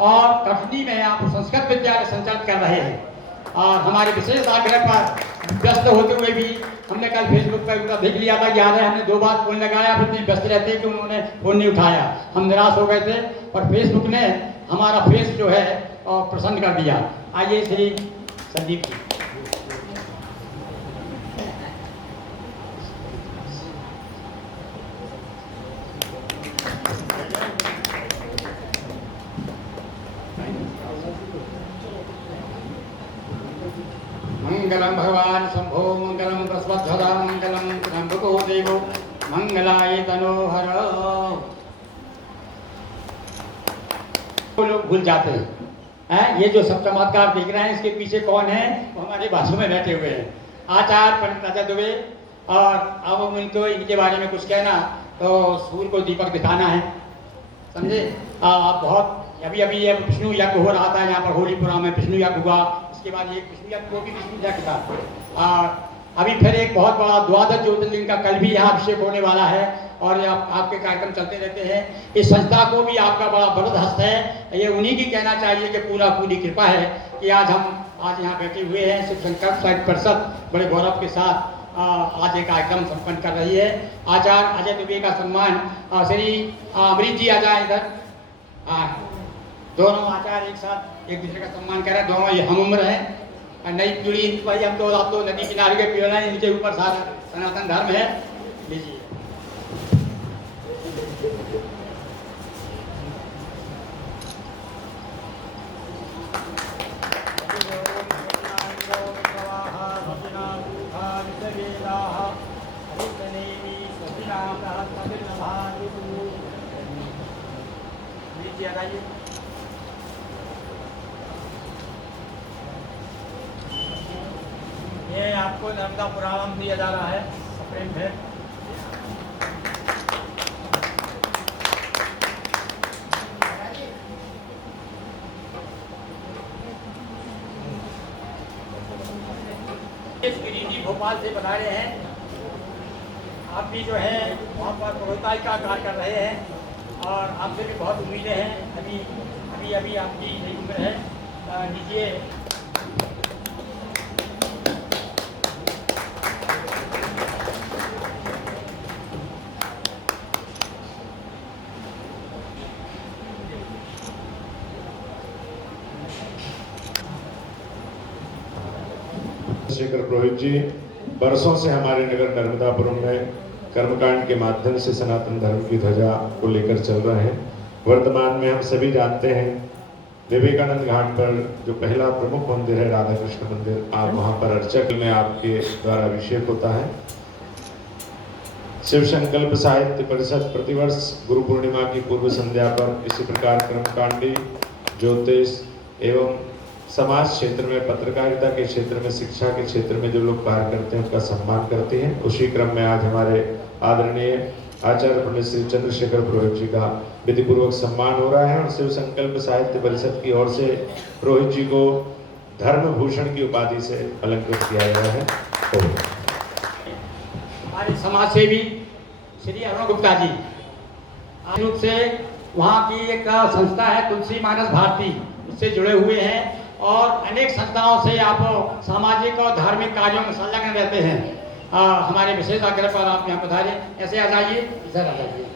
और कटनी में आप संस्कृत विद्यालय संचालित कर रहे हैं। और हमारे विशेष आग्रह पर व्यस्त होते हुए भी हमने कल फेसबुक पर उनका देख लिया था कि याद है हमने 2 बार फोन लगाया, फिर इतने व्यस्त रहते कि उन्होंने फोन नहीं उठाया। हम निराश हो गए थे और फेसबुक ने हमारा फेस जो है प्रसन्न कर दिया। आइए श्री संदीप जी। मंगलम भगवान शंभो मंगलम प्रस्वध्वजा मंगलम त्र्यंबको देवो मंगलाय तनोहर। लोग भूल जाते हैं ये जो सब चमत्कार देख रहे हैं इसके पीछे कौन है, वो हमारे बाजू में बैठे हुए हैं आचार्य पंडित राजा दुबे। और अब उनको इनके बारे में कुछ कहना तो सूर्य को दीपक दिखाना है, समझे। आप बहुत अभी ये विष्णु यज्ञ हो रहा था यहाँ पर होलीपुरा में, विष्णु यज्ञ हुआ। इसके बाद ये विष्णु यज्ञ को भी विष्णु यज्ञ था। अभी फिर एक बहुत बड़ा द्वादश ज्योतिर्लिंग का कल भी यहाँ अभिषेक होने वाला है और आपके कार्यक्रम चलते रहते हैं। इस संस्था को भी आपका बड़ा बृहद हस्त है, ये उन्हीं की कहना चाहिए कि पूरी कृपा है कि आज यहाँ बैठे हुए हैं। शिव संकल्प साहित्य परिषद बड़े गौरव के साथ आज एक कार्यक्रम संपन्न कर रही है। आचार्य अजय दुबे का सम्मान श्री अमृत जी आ जाए इधर। दोनों आचार्य एक साथ एक दूसरे का सम्मान कर रहे हैं। दोनों ये हम उम्र है, नई पीढ़ी भाई। हम तो आप तो नदी किनारे के पेड़ हैं, इनके ऊपर सारा सनातन धर्म है। लीजिए ये आपको नर्मदा पुराणम दिया जा रहा है प्रेम है। गिरी जी भोपाल से बना रहे हैं। आप भी जो है वहाँ पर प्रोत्साही का कार्य कर रहे हैं और आपसे भी बहुत उम्मीदें हैं। अभी आपकी नई उम्र है। लीजिए शेखर पुरोहित जी बरसों से हमारे नगर नर्मदापुरम में कर्मकांड के माध्यम से सनातन धर्म की ध्वजा को लेकर चल रहे हैं। वर्तमान में हम सभी जानते हैं विवेकानंद घाट पर जो पहला प्रमुख मंदिर है राधा कृष्ण मंदिर, आप वहां पर अर्चक में आपके द्वारा अभिषेक होता है। शिव संकल्प साहित्य परिषद प्रतिवर्ष गुरु पूर्णिमा की पूर्व संध्या पर इसी प्रकार कर्मकांडी ज्योतिष एवं समाज क्षेत्र में, पत्रकारिता के क्षेत्र में, शिक्षा के क्षेत्र में जो लोग कार्य करते हैं उनका सम्मान करते हैं। उसी क्रम में आज हमारे आदरणीय आचार्य पंडित श्री चंद्रशेखर पुरोहित जी का विधि पूर्वक सम्मान हो रहा है और शिव संकल्प साहित्य परिषद की ओर से पुरोहित जी को धर्म भूषण की उपाधि से अलंकृत किया गया है। हमारे समाज सेवी श्री अरुण गुप्ता जी रूप से वहाँ की एक संस्था है तुलसी मानस भारती, उससे जुड़े हुए हैं और अनेक संस्थाओं से आप सामाजिक और धार्मिक कार्यों में संलग्न रहते हैं। हमारे विशेष आग्रह पर आप यहाँ पधारे। ऐसे आ जाइए, इधर आ जाइए।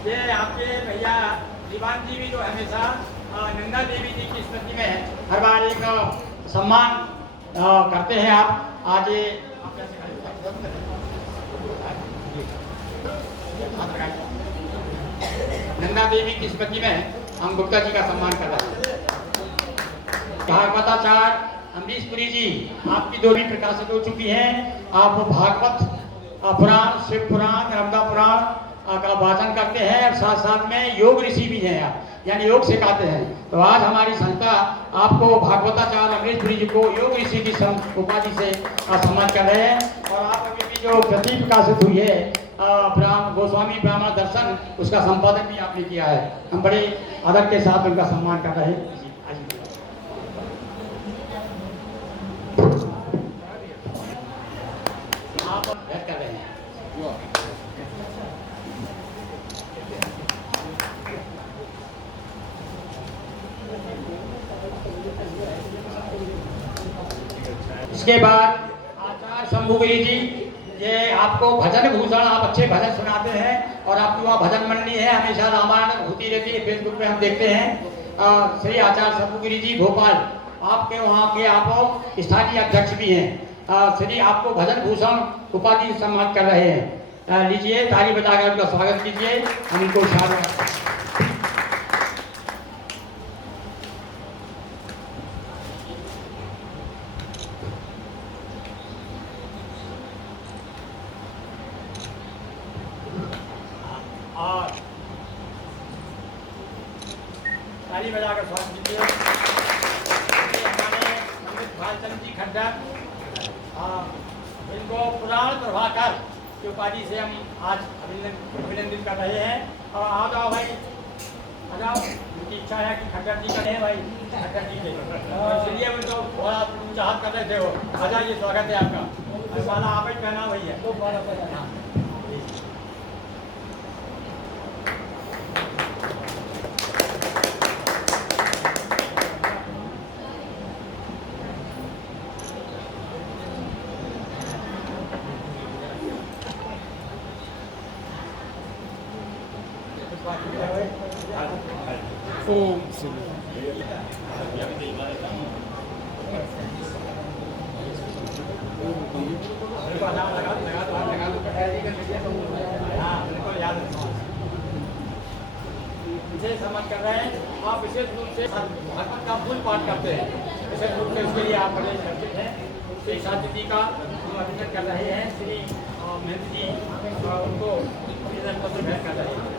ये आपके भैया दीवान जी भी जो हमेशा नंदा देवी जी की स्मृति में हर बार एक सम्मान करते हैं। आप आज नंदा देवी की स्मृति में हम गुप्ता जी का सम्मान कर रहे हैं। भागवताचार्य अमरीश पुरी जी, आपकी दो भी प्रकाशित हो चुकी हैं। आप भागवत पुराण, शिव पुराण, नर्मदा पुराण का वाचन करते हैं और साथ साथ में योग ऋषि भी हैं आप, यानी योग सिखाते हैं। तो आज हमारी संस्था आपको भागवताचार्य अमरीश पुरी जी को योग ऋषि की उपाधि से सम्मान कर रहे हैं। और आप अभी भी जो कृति प्रकाशित हुई है गोस्वामी ब्राह्मण दर्शन, उसका संपादन भी आपने किया है। हम बड़े आदर के साथ उनका सम्मान कर रहे हैं। आप व्यक्त कर रहे हैं। इसके बाद आचार्य शंभुगिरी जी, ये आपको भजन भूषण, आप अच्छे भजन सुनाते हैं और आपकी वहाँ भजन मंडली है, हमेशा रामायण होती रहती है, फेसबुक पे हम देखते हैं। श्री आचार्य शंभुगिरी जी भोपाल, आपके वहाँ के आप स्थानीय अध्यक्ष भी हैं। श्री आपको भजन भूषण उपाधि से सम्मान कर रहे हैं। लीजिए, ताली बजाकर उनका स्वागत कीजिए। हम इनको और ताली बजाकर स्वागत कीजिए। हमारे पंडित भालचंद जी खड्डर, इनको पुराण प्रभाकर की उपाधि से हम आज अभिनंदित कर रहे हैं। और आ जाओ भाई, आ जाओ। उनकी इच्छा है कि खड्डर जी का है भाई, खड्डर जी के, इसलिए वो तो थोड़ा चाहत कर रहे थे। वो आ जाइए, स्वागत है आपका। वाला आप ही पहना वही है। ओम श्री विशेष समझ कर रहे हैं। आप विशेष रूप से भागवत का फूल पाठ करते हैं, विशेष रूप से उसके लिए आप बड़े चर्चित हैं। श्री शांति जी का हम अभिनंदन कर रहे हैं। श्री मेहंदी जी उनको अभिनंदन पत्र भेंट कर रहे हैं।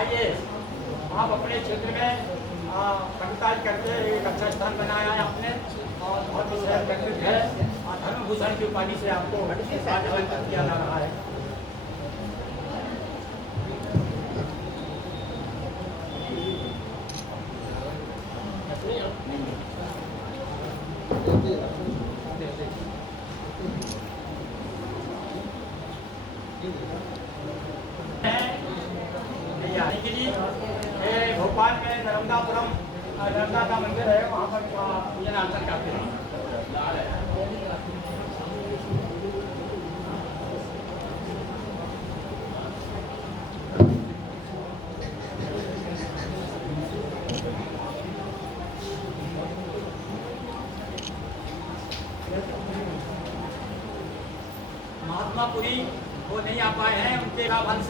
आइए, आप अपने क्षेत्र में कविता करके एक अच्छा स्थान बनाया है आपने और बहुत ही है। धर्म भूषण की उपाधि से आपको अलंकृत किया जा रहा है। भोपाल में नर्मदापुरम नर्मदा का मंदिर है, वहाँ पर पूजन अर्चन करते हैं। वो नहीं आ पाए हैं, उनके अंश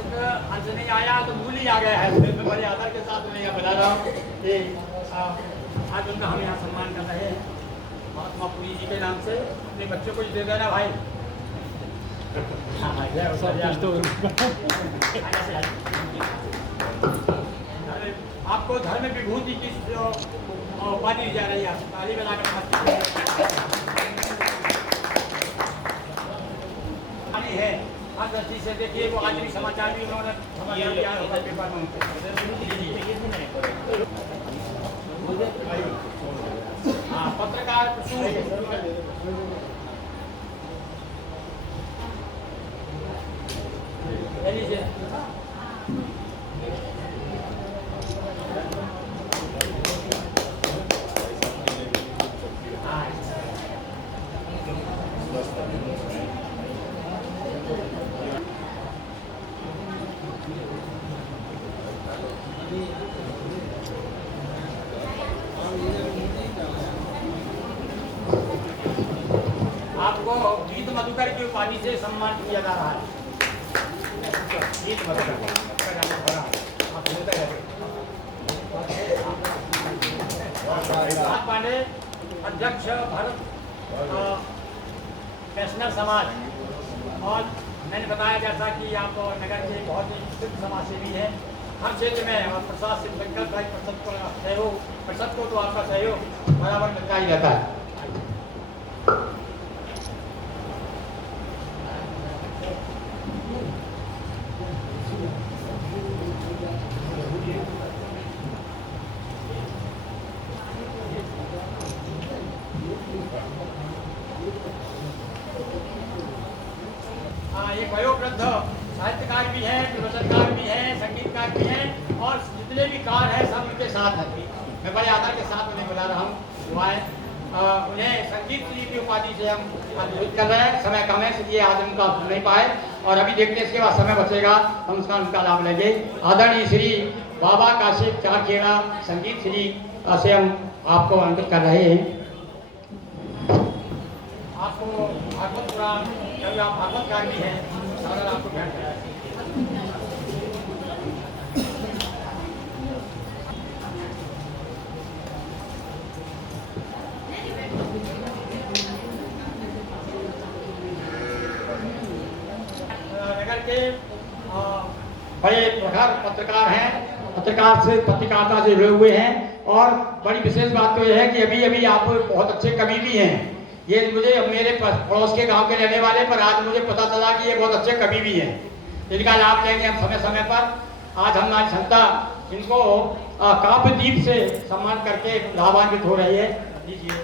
नहीं आया तो मूल ही आ गया है। मैं बड़े आदर के साथ उन्हें यहाँ बुला रहा हूँ कि आज उनका हम यहाँ सम्मान कर रहे हैं महात्मा पुरी जी के नाम से। अपने बच्चों को दे देना भाई। आपको धर्म विभूति की उपाधि दी जा रही है। ताली बजाकर है। हर दृष्टि से देखिए, वो आज भी समाचार भी उन्होंने समाचार दिया होता है पेपर में। हाँ, पत्रकार ले लीजिए। आपको गीत मधुकर की उपाधि से सम्मान किया जा रहा है। गीत मधुकर पांडे, अध्यक्ष भारत पेंशनर समाज। और मैंने बताया जैसा कि आप नगर के बहुत ही प्रसिद्ध समाज सेवी हैं हर क्षेत्र में, और प्रशासन संकल्प भाई परिषद को तो आपका सहयोग बराबर मिलता ही रहता है। एक वयोवृद्ध साहित्यकार भी हैं, प्रवचनकार भी हैं, संगीतकार भी हैं, और जितने भी कार हैं सब उनके साथ हैं। मैं बड़े आदर के साथ उन्हें बुला रहा हूँ। उन्हें संगीत श्री की उपाधि से हम अनुरोध कर रहे हैं। समय कम है इसलिए आज उनका नहीं पाए, और अभी देखते हैं इसके बाद समय बचेगा हम उसका उनका लाभ लेंगे। आदरणीय श्री बाबा काशिप चारखेड़ा संगीत श्री से हम आपको अंकित कर रहे हैं। आपको भागवत पुराण, जब आप भागवतकार भी हैं, सारा आपको भेंट कराया। नगर के बड़े प्रखर पत्रकार हैं, पत्रकारिता से जुड़े हुए हैं, और बड़ी विशेष बात तो यह है कि अभी अभी आप बहुत अच्छे कवि भी हैं। ये मुझे मेरे पड़ोस के गांव के रहने वाले, पर आज मुझे पता चला कि ये बहुत अच्छे कवि भी हैं। इनका लाभ लेंगे हम समय समय पर। आज हमारी संस्था इनको काव्यदीप से सम्मान करके लाभान्वित हो रही है। लीजिए।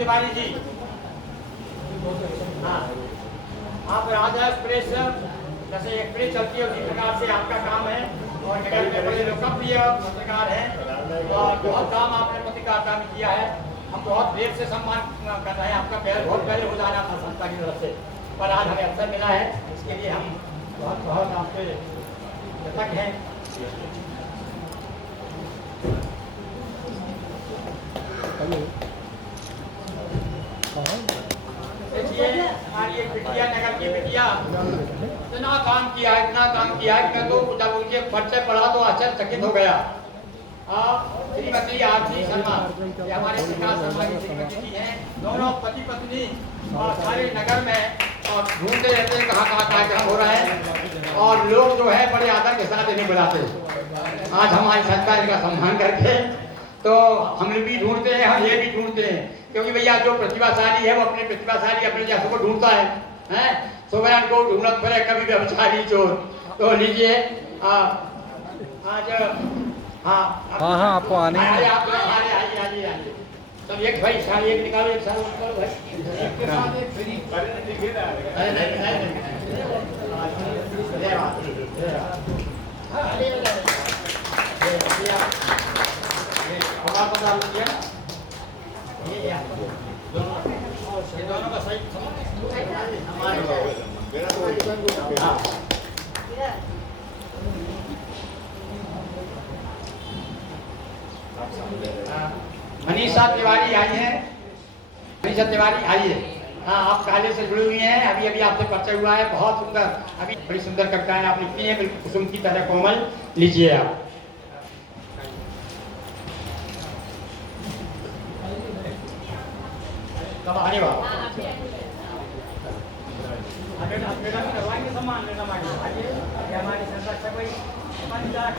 तिवारी जी, हाँ, आप राजा एक्सप्रेस जैसे एक्सप्रेस चलती है उसी प्रकार से आपका काम है, और नगर में बड़े लोकप्रिय पत्रकार हैं, और बहुत काम आपने पत्रकारिता में किया है। हम बहुत देर से सम्मान कर रहे हैं आपका। बहुत पहले हो जाना था संस्था की तरफ से, पर आज हमें अवसर मिला है, इसके लिए हम बहुत बहुत आपसे कृतज्ञ हैं। हमारी एक बिटिया, नगर की बिटिया, इतना काम किया है मैं तो जब उनके परिचय पढ़ा तो आश्चर्यचकित हो गया। श्रीमती आरती शर्मा, ये हमारे विकास शर्मा की श्रीमती जी हैं। दोनों पति पत्नी सारे नगर में ढूंढते रहते हैं कहाँ कार्यक्रम हो रहा है, और लोग जो है बड़े आदर के साथ इन्हें बुलाते हैं। आज हमारी संस्था इनका सम्मान करके, तो हम भी ढूंढते हैं, हम ये भी ढूंढते हैं, क्योंकि भैया जो प्रतिभाशाली है वो अपने जैसे को ढूंढता है, सोबरान को ढूंढत फिरे कभी भी अभिचारी चोर। तो लीजिए आज हाँ आपको आने आइए सब एक भाई साल एक निकालो, एक साल निकालो भाई, एक के साथ एक फ्री। दोनों का सही हमारे मनीषा तिवारी आई है, मनीषा तिवारी आइए। हाँ, आप काले से जुड़ी हुई हैं, अभी अभी आपसे परिचय हुआ है, बहुत सुंदर, अभी बड़ी सुंदर कविताएं आप लिखती हैं, बिल्कुल कुसुम की तरह कोमल। लीजिए आप। कब आने वाला? सम्मान हमारी संरक्षक भाई 4091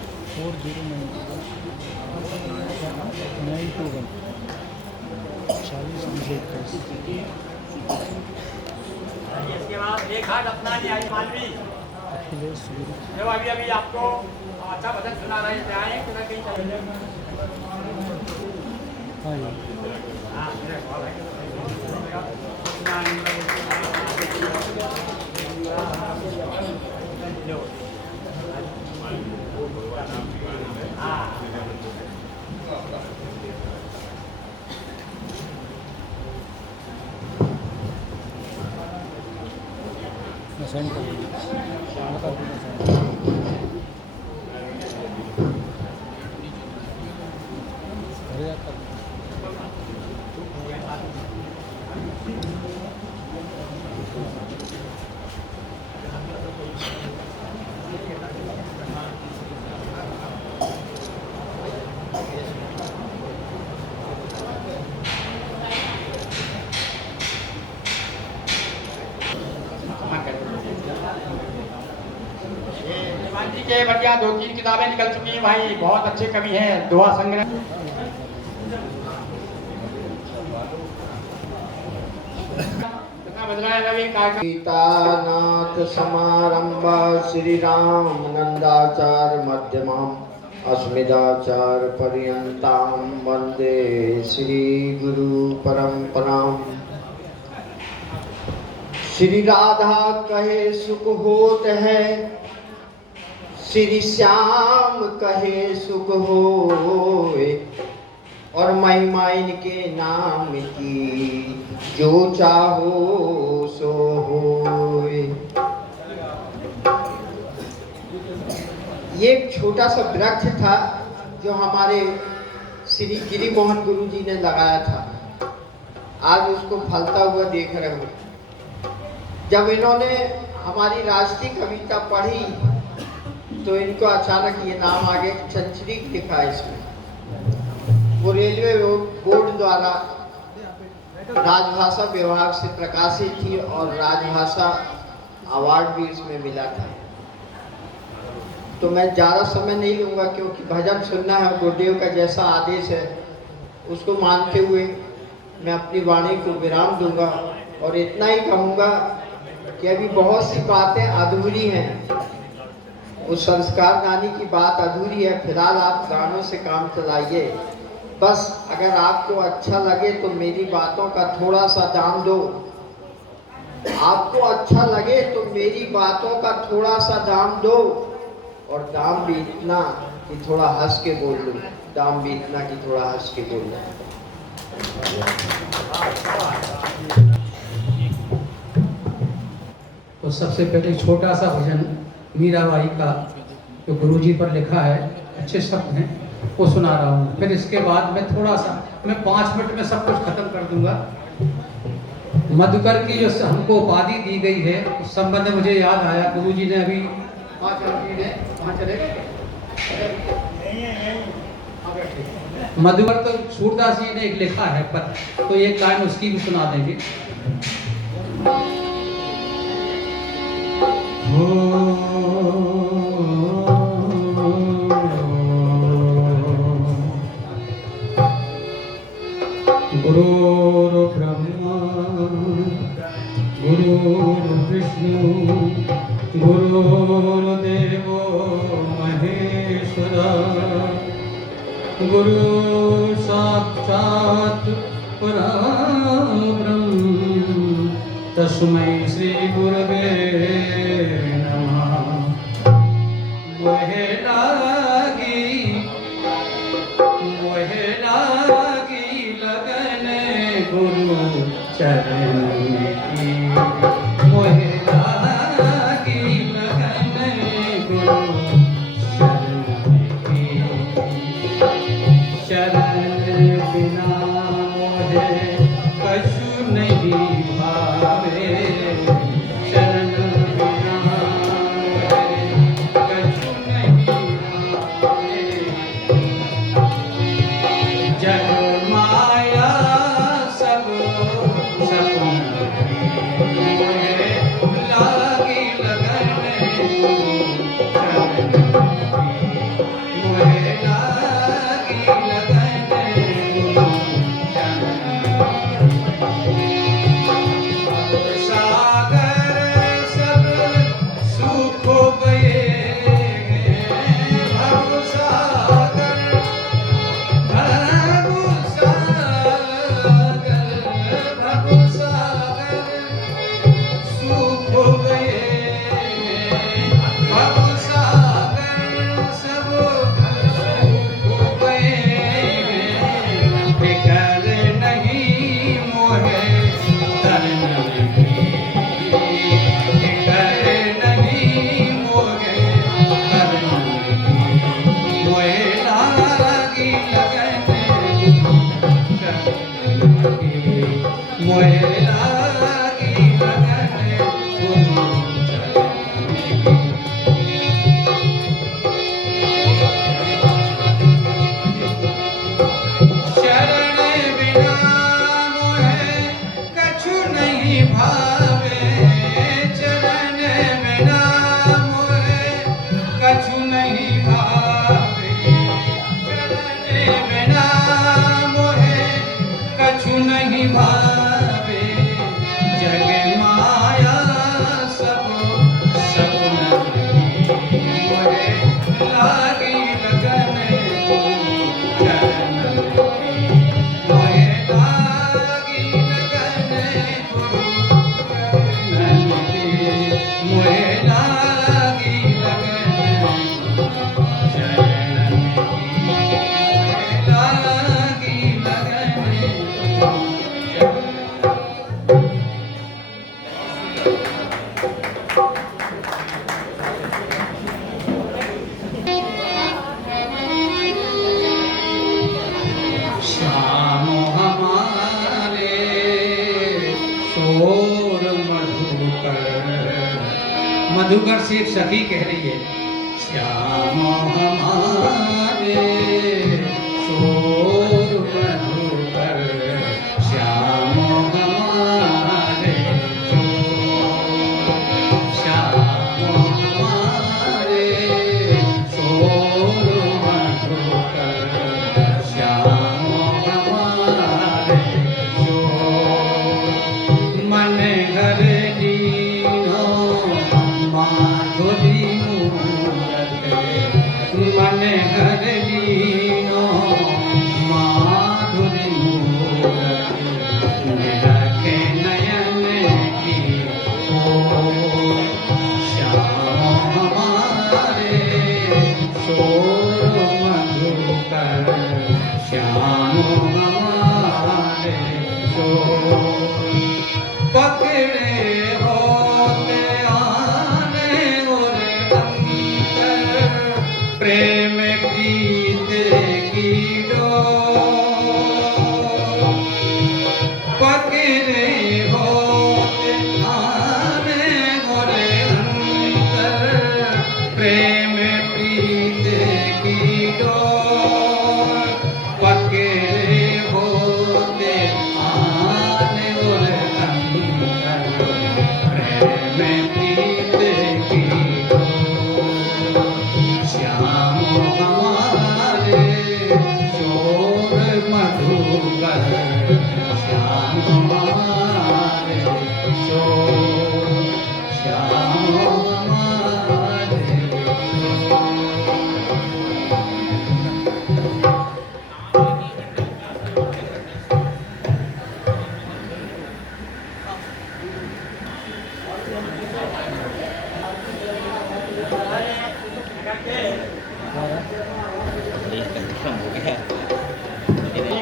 इसके बाद रेखा अपना न्याय मालवी जो अभी अभी आपको अच्छा भजन सुना रहे थे, कहीं चले। सेंड कर जी के बढ़िया 2-3 किताबें निकल चुकी हैं भाई, बहुत अच्छे कवि हैं। दोहा संग्रह सीतानाथ समारंभा श्री राम नंदाचार्य मध्यमाम अस्मिदाचार्य पर्यंताम वंदे श्री गुरु परंपराम। श्री राधा कहे सुख होत है, श्री श्याम कहे सुख होए, और महिमा इनके नाम की जो चाहो सो होए। ये एक छोटा सा वृक्ष था जो हमारे श्री गिरि मोहन गुरु जी ने लगाया था, आज उसको फलता हुआ देख रहे हो। जब इन्होंने हमारी राष्ट्रीय कविता पढ़ी तो इनको अचानक ये नाम आ गया, चंचरीक लिखा है इसमें। वो रेलवे बोर्ड द्वारा राजभाषा विभाग से प्रकाशित थी और राजभाषा अवार्ड भी इसमें मिला था। तो मैं ज़्यादा समय नहीं लूँगा क्योंकि भजन सुनना है, गुरुदेव का जैसा आदेश है उसको मानते हुए मैं अपनी वाणी को विराम दूंगा और इतना ही कहूँगा कि अभी बहुत सी बातें अधूरी हैं। उस संस्कार नानी की बात अधूरी है। फिलहाल आप गानों से काम चलाइए। बस अगर आपको अच्छा लगे तो मेरी बातों का थोड़ा सा दाम दो। आपको अच्छा लगे तो मेरी बातों का थोड़ा सा दाम दो, और दाम भी इतना कि थोड़ा हंस के बोल लो। दाम भी इतना कि थोड़ा हंस के बोल लो। तो सबसे पहले छोटा सा भजन मीराबाई का जो गुरुजी पर लिखा है, अच्छे शब्द हैं, वो सुना रहा हूँ। फिर इसके बाद मैं थोड़ा सा, मैं 5 मिनट में सब कुछ खत्म कर दूंगा। मधुकर की जो हमको उपाधि दी गई है उस संबंध में मुझे याद आया, गुरुजी ने अभी वहाँ चले गए। मधुकर तो सूरदास जी ने एक लिखा है पर, तो एक लाइन उसकी भी सुना देंगे। गुरुर् ब्रह्मा गुरुर्विष्णु गुरुर्देवो महेश्वरा, गुरु साक्षात् परब्रह्म तस्मै श्री गुरवे नमः। मोहे लागी लगन गुरु चरण की, मोहे लागी लगन गुरु चरण की, शरण मोहे लागी लगन गुरु शरण बिना मोहे कछु नहीं भावे चरण बिना मोहे कछु नहीं भावे चरण बिना मोहे कछु नहीं भावे जग माया सब सगुन मोहे लागी लगन चरण मोहे लागी लगन मोहे लागी लगन चरण मोहे लागी श्याम हमारे शोर मधुकर मधुकर से एक सखी कह रही है श्याम हमारे शोर मधुकर श्याम हमारे श्याम हमारे शोर मधुकर श्याम हमारे शोर मन घर लीनो माधुरी मूरत मन घर लीनो माधुरी मूरत निरखे नयन की ओर श्याम हमारे शोर मधुकर श्याम हमारे शोर पकड़े होते आने और अंतर प्रेम प्रीत की डोर पकड़े होते आने और अंतर प्रेम प्रीत की डोर पकड़े होते आने और अंतर प्रेम प्रीत की डोर श्याम हमारे शोर मधुकर श्याम हमारे शोर श्याम हमारे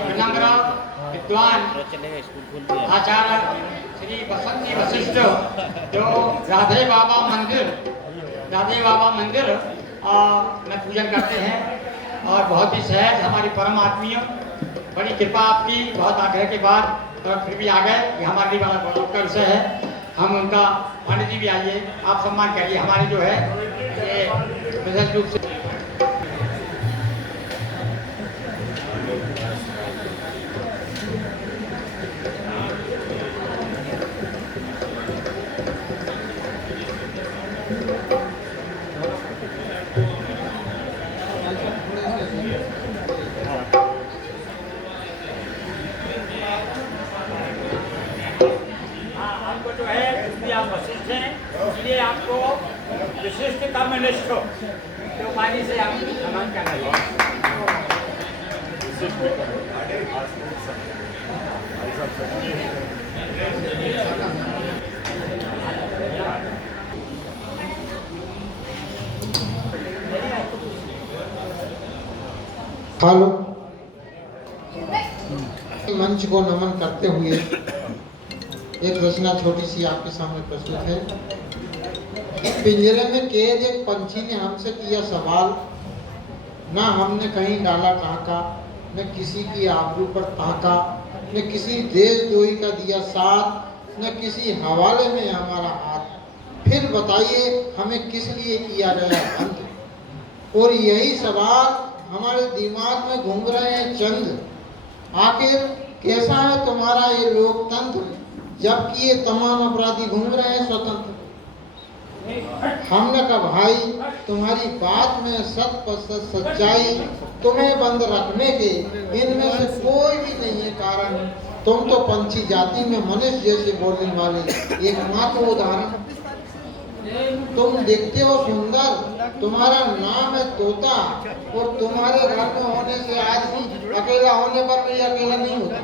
प्रणामराव विद्वान आचार्य श्री बसंत जी वशिष्ठ जो राधे बाबा मंदिर में पूजन करते हैं और बहुत ही सहज हमारी परम आत्मीय बड़ी कृपा आपकी बहुत आग्रह के बाद और फिर भी आ गए ये हमारे लिए बड़ा गौरव का विषय है हम उनका पंडित जी भी आइए आप सम्मान करिए हमारे जो है ये विशेष रूप से आपको जो है इसलिए आप वशिष्ठ हैं इसलिए आपको विशिष्ट कर्मनिष्ठ तो पानी से आप सम्मान कर रहे हेलो मंच को नमन करते हुए एक रचना छोटी सी आपके सामने प्रस्तुत है। पिंजरे में कैद एक पंछी ने हमसे किया सवाल, ना हमने कहीं डाला टाका, न किसी की आबरू पर ताका, न किसी देशद्रोही का दिया साथ, न किसी हवाले में हमारा हाथ। फिर बताइए हमें किस लिए किया गया बंद? और यही सवाल हमारे दिमाग में घूम रहे हैं चंद। आखिर कैसा है तुम्हारा ये लोकतंत्र, जबकि ये तमाम अपराधी घूम रहे हैं स्वतंत्र। हमने कहा भाई तुम्हारी बात में 100% सच्चाई, तुम्हें बंद रखने के इनमें से कोई भी नहीं है कारण। तुम तो पंछी जाति में मनुष्य जैसे बोलने वाले एकमात्र उदाहरण। तुम दिखते हो सुंदर, तुम्हारा नाम है तोता, और तुम्हारे घर में होने से आदमी अकेला होने पर भी अकेला नहीं होता।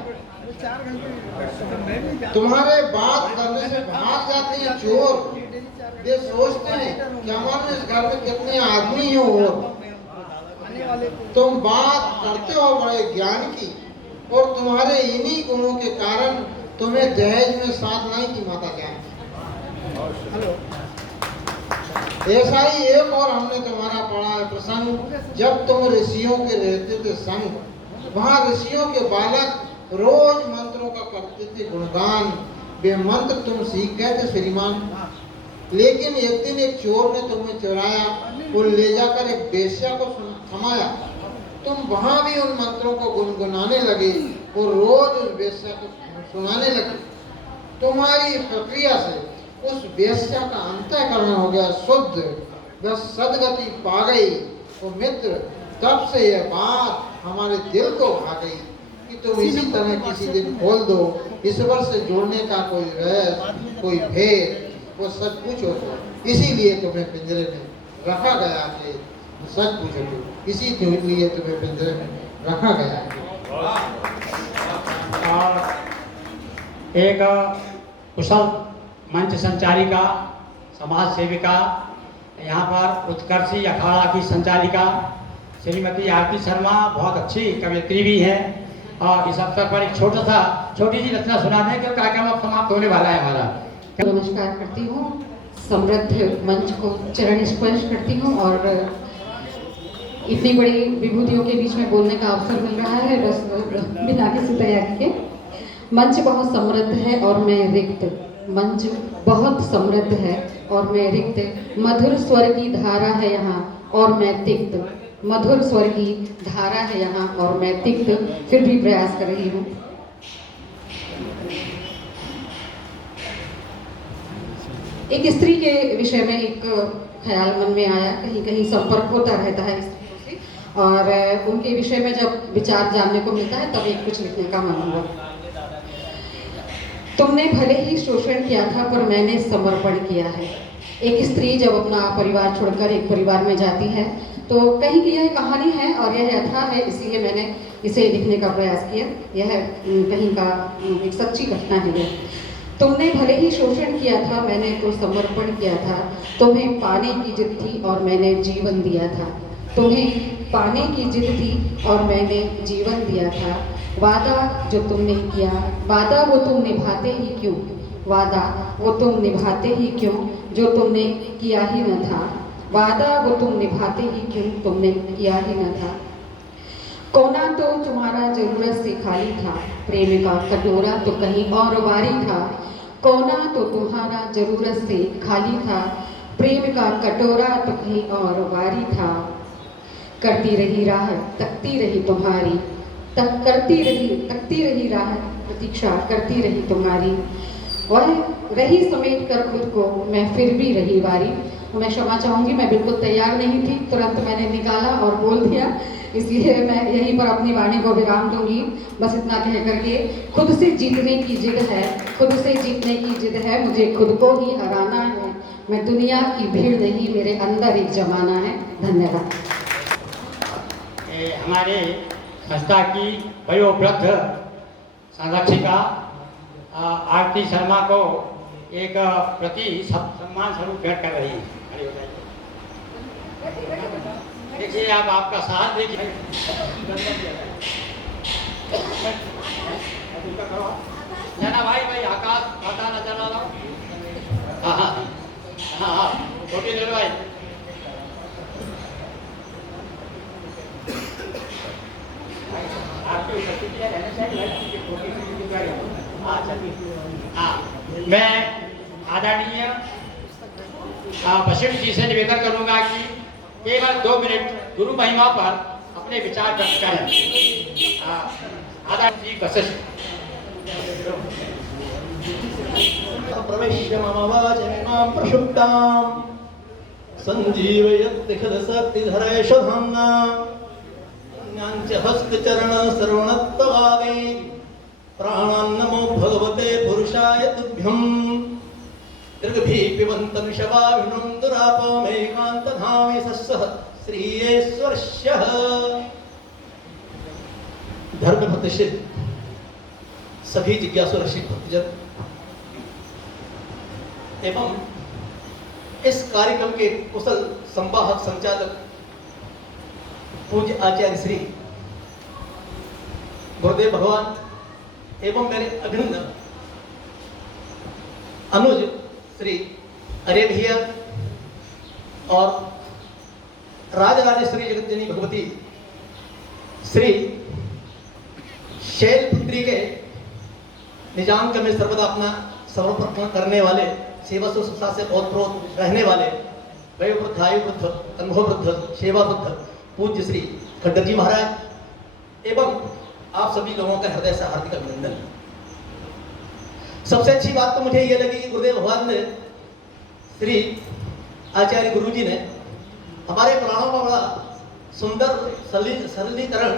तुम्हारे बात करने से भाग जाते हैं चोर। ये सोचते हैं कि हमारे इस घर में कितने आदमी हो। तुम बात करते हो बड़े ज्ञान की, और तुम्हारे इन्हीं गुणों के कारण तुम्हें दहेज में साथ नहीं की माता ज्ञान। ऐसा ही एक और हमने तुम्हारा पढ़ा है प्रसंग, जब तुम ऋषियों के रहते थे संग। वहाँ ऋषियों के बालक रोज मंत्रों का करते थे गुणगान। वे मंत्र तुम सीख गए थे श्रीमान, लेकिन एक दिन एक चोर ने तुम्हें चुराया और ले जाकर एक वेश्या को थमाया। तुम वहाँ भी उन मंत्रों को गुनगुनाने लगे और रोज उस वेश्या को सुनाने लगे। तुम्हारी प्रक्रिया से उस वेश्या का अंतःकरण हो गया शुद्ध, वह सदगति पा गई। और मित्र तब से यह बात हमारे दिल को भा गई कि तुम इसी तरह किसी दिन खोल दो। ईश्वर से जुड़ने का कोई रहस्य, कोई भेद, वो सच पूछो तो इसीलिए तुम्हें पिंजरे में रखा गया है। सच पूछो तो इसीलिए तुम्हें पिंजरे में रखा गया है। और एक कुशल मंच संचालिका, समाज सेविका, यहाँ पर उत्कर्षी अखाड़ा की संचालिका श्रीमती आरती शर्मा बहुत अच्छी कवयित्री भी है। और इस अवसर पर एक छोटी सी रचना सुना दें क्योंकि कार्यक्रम अब समाप्त होने वाला है हमारा। नमस्कार करती हूँ, समृद्ध मंच को चरण स्पर्श करती हूँ और इतनी बड़ी विभूतियों के बीच में बोलने का अवसर मिल रहा है बस बिना किसी तैयारी के। मंच बहुत समृद्ध है और मैं रिक्त। मंच बहुत समृद्ध है और मैं रिक्त। मधुर स्वर की धारा है यहाँ और मैं तिक्त। मधुर स्वर की धारा है यहाँ और मैं तिक्त। फिर भी प्रयास कर रही हूँ। एक स्त्री के विषय में एक ख्याल मन में आया, कहीं कहीं संपर्क होता रहता है स्त्रियों से, और उनके विषय में जब विचार जानने को मिलता है तब एक कुछ लिखने का मन हुआ। तुमने भले ही शोषण किया था पर मैंने समर्पण किया है। एक स्त्री जब अपना परिवार छोड़कर एक परिवार में जाती है तो कहीं की यह कहानी है और यह यथा है, इसलिए मैंने इसे लिखने का प्रयास किया। यह कहीं का एक सच्ची घटना है। यह तुमने भले ही शोषण किया था, मैंने तो समर्पण किया था। तुम्हें पाने की जिद थी और मैंने जीवन दिया था। तुम्हें पाने की जिद थी और मैंने जीवन दिया था। वादा जो तुमने किया, वादा वो तुम निभाते ही क्यों? वादा वो तुम निभाते ही क्यों जो तुमने किया ही न था? वादा वो तुम निभाते ही क्यों तुमने किया ही न था? कोना तो तुम्हारा जरूरत से खाली था, प्रेम का कटोरा तो कहीं और वारी था। कोना तो तुम्हारा जरूरत से खाली था, प्रेम का कटोरा तो कहीं और वारी था। करती रही राह तकती रही तुम्हारी, तकती रही राह प्रतीक्षा करती रही तुम्हारी। वह रही समेट कर खुद को, मैं फिर भी रही वारी। मैं क्षमा चाहूँगी, मैं बिल्कुल तैयार नहीं थी, तुरंत मैंने निकाला और बोल दिया, इसलिए मैं यहीं पर अपनी वाणी को विराम दूंगी। बस इतना कह करके, खुद से जीतने की जिद है, खुद से जीतने की जिद है, मुझे खुद को ही हराना है। मैं दुनिया की भीड़ नहीं, मेरे अंदर एक जमाना है। धन्यवाद। हमारे संस्था की वयोवृद्ध संरक्षिका आरती शर्मा को एक प्रति सम्मान स्वरूप भेंट कर रही है। देखिए आप आपका साथ देखिए। जाना भाई आकाश पता न चला लो। हाँ हाँ हाँ हाँ छोटी ले लो भाई। आपकी उपस्थिति रहने चाहिए। मैं आदरणीय वशिष्ठ जी से निवेदन करूंगा कि केवल 2 मिनट गुरु महिमा पर अपने विचार व्यक्त करें। आदरणीय जी वशिष्ठ। प्रवेश्य मम वाचमिमां प्रक्षुब्धां संजीवयत्ति खलशक्तिधरेश धाम्ना अन्याञ्च हस्तचरण सर्वणत्वभावे प्राणान्नमो भगवते पुरुषाय तुभ्यं दीर्घभिः पिबन्त विषवाभिनं दुरापमेकान्तधामे सस्सः श्रीयेश्वरस्यः। धर्म प्रतिष्ठित सभी जिज्ञासु रसिक भक्तजन एवं इस कार्यक्रम के कुशल संवाहक संचालक पूज्य आचार्य श्री गुरुदेव भगवान एवं मेरे अभिनंदन अनुज श्री अरे भैया और राजराजेश्वरी जगतजनी भगवती श्री शैलपुत्री के निजांक में सर्वदा अपना समर्पण करने वाले सेवा सुश्रूषा से ओतप्रोत रहने वाले वयोवृद्ध आयुवृद्ध अनुभववृद्ध सेवावृद्ध पूज्य श्री खड्डर जी महाराज एवं आप सभी लोगों का हृदय से हार्दिक अभिनंदन। सबसे अच्छी बात तो मुझे ये लगी कि गुरुदेव भगवान ने श्री आचार्य गुरु जी ने हमारे प्राणों का बड़ा सुंदर सरलीकरण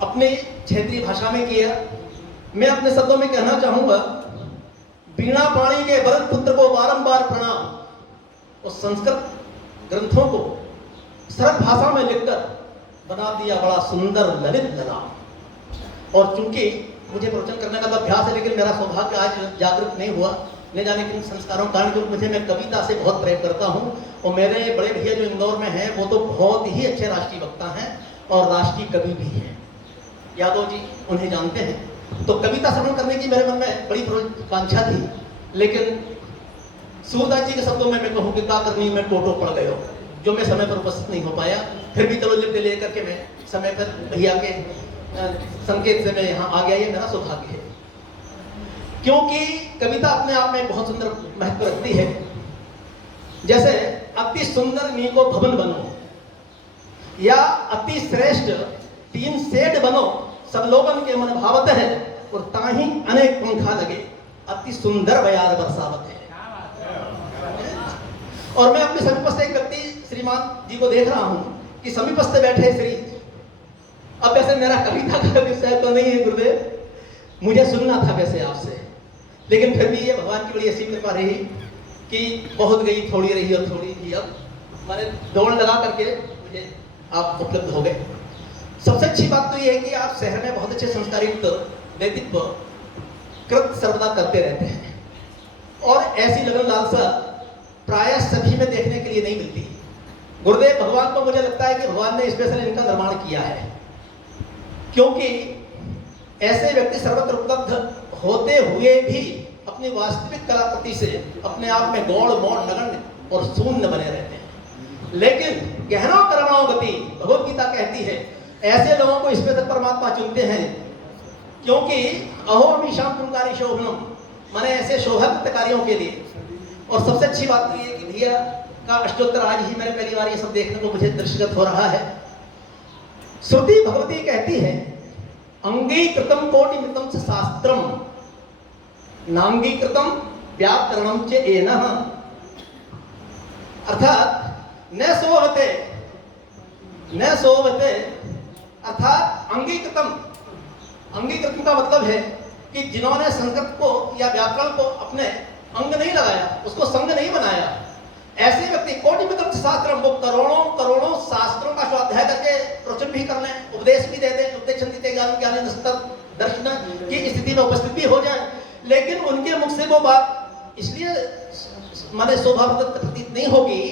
अपनी क्षेत्रीय भाषा में किया। मैं अपने शब्दों में कहना चाहूंगा, बीणा पाणी के भरत पुत्र को बारंबार प्रणाम। उस संस्कृत ग्रंथों को सरल भाषा में लिखकर बना दिया बड़ा सुंदर ललित ललाम। और चूंकि मुझे प्रवचन करने का तो अभ्यास है, लेकिन मेरा सौभाग्य आज जागृत नहीं हुआ, न जाने किन संस्कारों के कारण, क्योंकि मैं कविता से बहुत प्रेम करता हूँ। और मेरे बड़े भैया जो इंदौर में हैं वो तो बहुत ही अच्छे राष्ट्रीय वक्ता हैं और राष्ट्रीय कवि भी हैं, यादव जी उन्हें जानते हैं। तो कविता श्रवण करने की मेरे मन में बड़ी कांक्षा थी, लेकिन सूरदास जी के शब्दों में मैं कहूँ कि का करनी में टोटो पड़ गए हो, जो मैं समय पर उपस्थित नहीं हो पाया। फिर भी चलो लिख ले करके मैं समय पर भैया के संकेत से मैं यहाँ आ गया, ये मेरा सौभाग्य है। क्योंकि कविता अपने आप में बहुत सुंदर महत्व रखती है। जैसे अति सुंदर नीको भवन बनो, या अति श्रेष्ठ 3 सेठ बनो, सब लोगन के मन भावत है, और ताही अनेक पंखा लगे, अति सुंदर बयार बरसावत है। और मैं अपने समीपस्थ एक व्यक्ति श्रीमान जी को देख रहा हूं कि समीपस्थ बैठे श्री, अब वैसे मेरा कविता का विषय तो नहीं है गुरुदेव, मुझे सुनना था वैसे आपसे, लेकिन फिर भी ये भगवान की बड़ी ऐसी कृपा रही कि बहुत गई थोड़ी रही और थोड़ी ही अब मैंने दौड़ लगा करके मुझे आप उपलब्ध हो गए। सबसे अच्छी बात तो ये है कि आप शहर में बहुत अच्छे संस्कारित व्यक्तित्व कृत सर्वदा करते रहते हैं, और ऐसी लगन लालसा प्राय सभी में देखने के लिए नहीं मिलती। गुरुदेव भगवान को मुझे लगता है कि भगवान ने स्पेशल इनका निर्माण किया है, क्योंकि ऐसे व्यक्ति सर्वत्र उपलब्ध होते हुए भी अपनी वास्तविक कलाकृति से अपने आप में गौड़ मौन नगण्य और शून्य बने रहते हैं। लेकिन गहनों कर्मणों गति, भगवत गीता कहती है, ऐसे लोगों को स्पेशल परमात्मा चुनते हैं, क्योंकि अहो अमीशाम तुमकारी शोभनम, माने ऐसे शोभा कार्यों के लिए। और सबसे अच्छी बात तो ये कि भैया का अष्टोत्तर आज ही मैंने पहली बार ये सब देखने को मुझे दृष्टिगत हो रहा है। श्रुति भगवती कहती है, अंगीकृतम कोटिमितम च शास्त्रम नांगीकृतम व्याकरणम च एनः, अर्थात न सोवते अर्थात अंगीकृतम, अंगीकृतम का मतलब है कि जिन्होंने संस्कृत को या व्याकरण को अपने अंग नहीं लगाया, उसको संग नहीं बनाया, ऐसे व्यक्ति कोटिमितम शास्त्र, वो करोड़ों करोड़ों शास्त्रों का स्वाध्याय करके प्रवचन भी कर लें, उपदेश भी दे दें, उपदेश ज्ञान दर्शन की स्थिति में उपस्थित भी हो जाए, लेकिन उनके मुख से वो बात इसलिए माने शोभाप्रद प्रतीत नहीं होगी।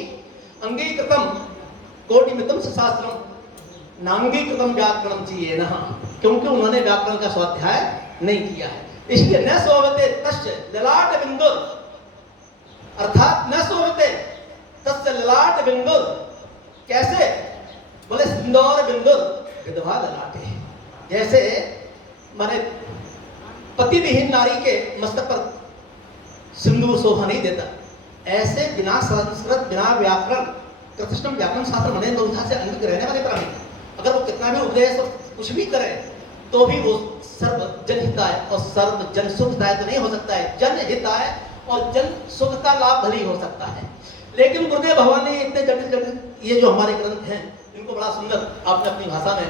अंगीकृतम कोटिमितम शास्त्रम नांगीकृतम व्याकरणम चाहिए ना, क्योंकि उन्होंने व्याकरण का स्वाध्याय नहीं किया है। इसलिए न सोवते तस्य ललाट बिंदु, अर्थात न सोवते तस्य ललाट बिंदु, कैसे बोले सिंदूर बिंदु विधवा ललाटे, जैसे माने पति विहीन नारी के मस्तक पर सिंदूर शोभा नहीं देता। ऐसे बिना संस्कृत, बिना व्याकरण, कृष्ण व्याकरण शास्त्र मने से अंग रहने वाले प्राणी, अगर वो कितना भी उपदेश और कुछ भी करे तो भी वो सर्व जनहिताय और सर्व जन सुखदाय तो नहीं हो सकता है। जनहिताय और जन सुख का लाभ भली हो सकता है, लेकिन गुरुदेव भगवान ने इतने जटिल जटिल ये जो हमारे ग्रंथ हैं इनको बड़ा सुंदर आपने अपनी भाषा में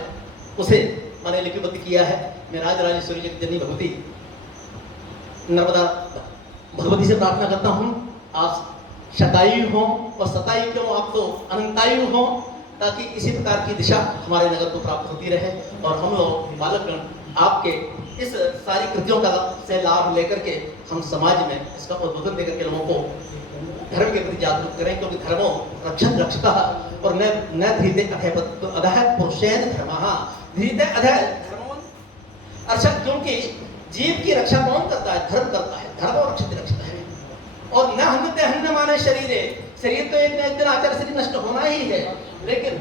उसे मैंने लिपिबद्ध किया है। मैं राजराजेश्वरी जगजननी भगवती नर्मदा भगवती से प्रार्थना करता हूँ आप शतायु हो, और शतायु क्यों, आप तो अनंतायु हो, ताकि इसी प्रकार की दिशा हमारे नगर को प्राप्त होती रहे और हम लोग बालकगण आपके इस सारी कृतियों का से लाभ लेकर के हम समाज में इसका उद्बोधन देकर के लोगों को धर्म के प्रति जागरूक करें, क्योंकि धर्मो रक्षण रक्षता और न धीते अधः पुरुषेण धर्मः धीते अधः धर्मो। अच्छा, क्योंकि जीव की रक्षा कौन करता है? धर्म करता है। धर्मो रक्षते रक्षता है। और न हन्नते हन्न माने शरीरे, शरीर तो एक न एक दिन आचार शरीर नष्ट होना ही है, लेकिन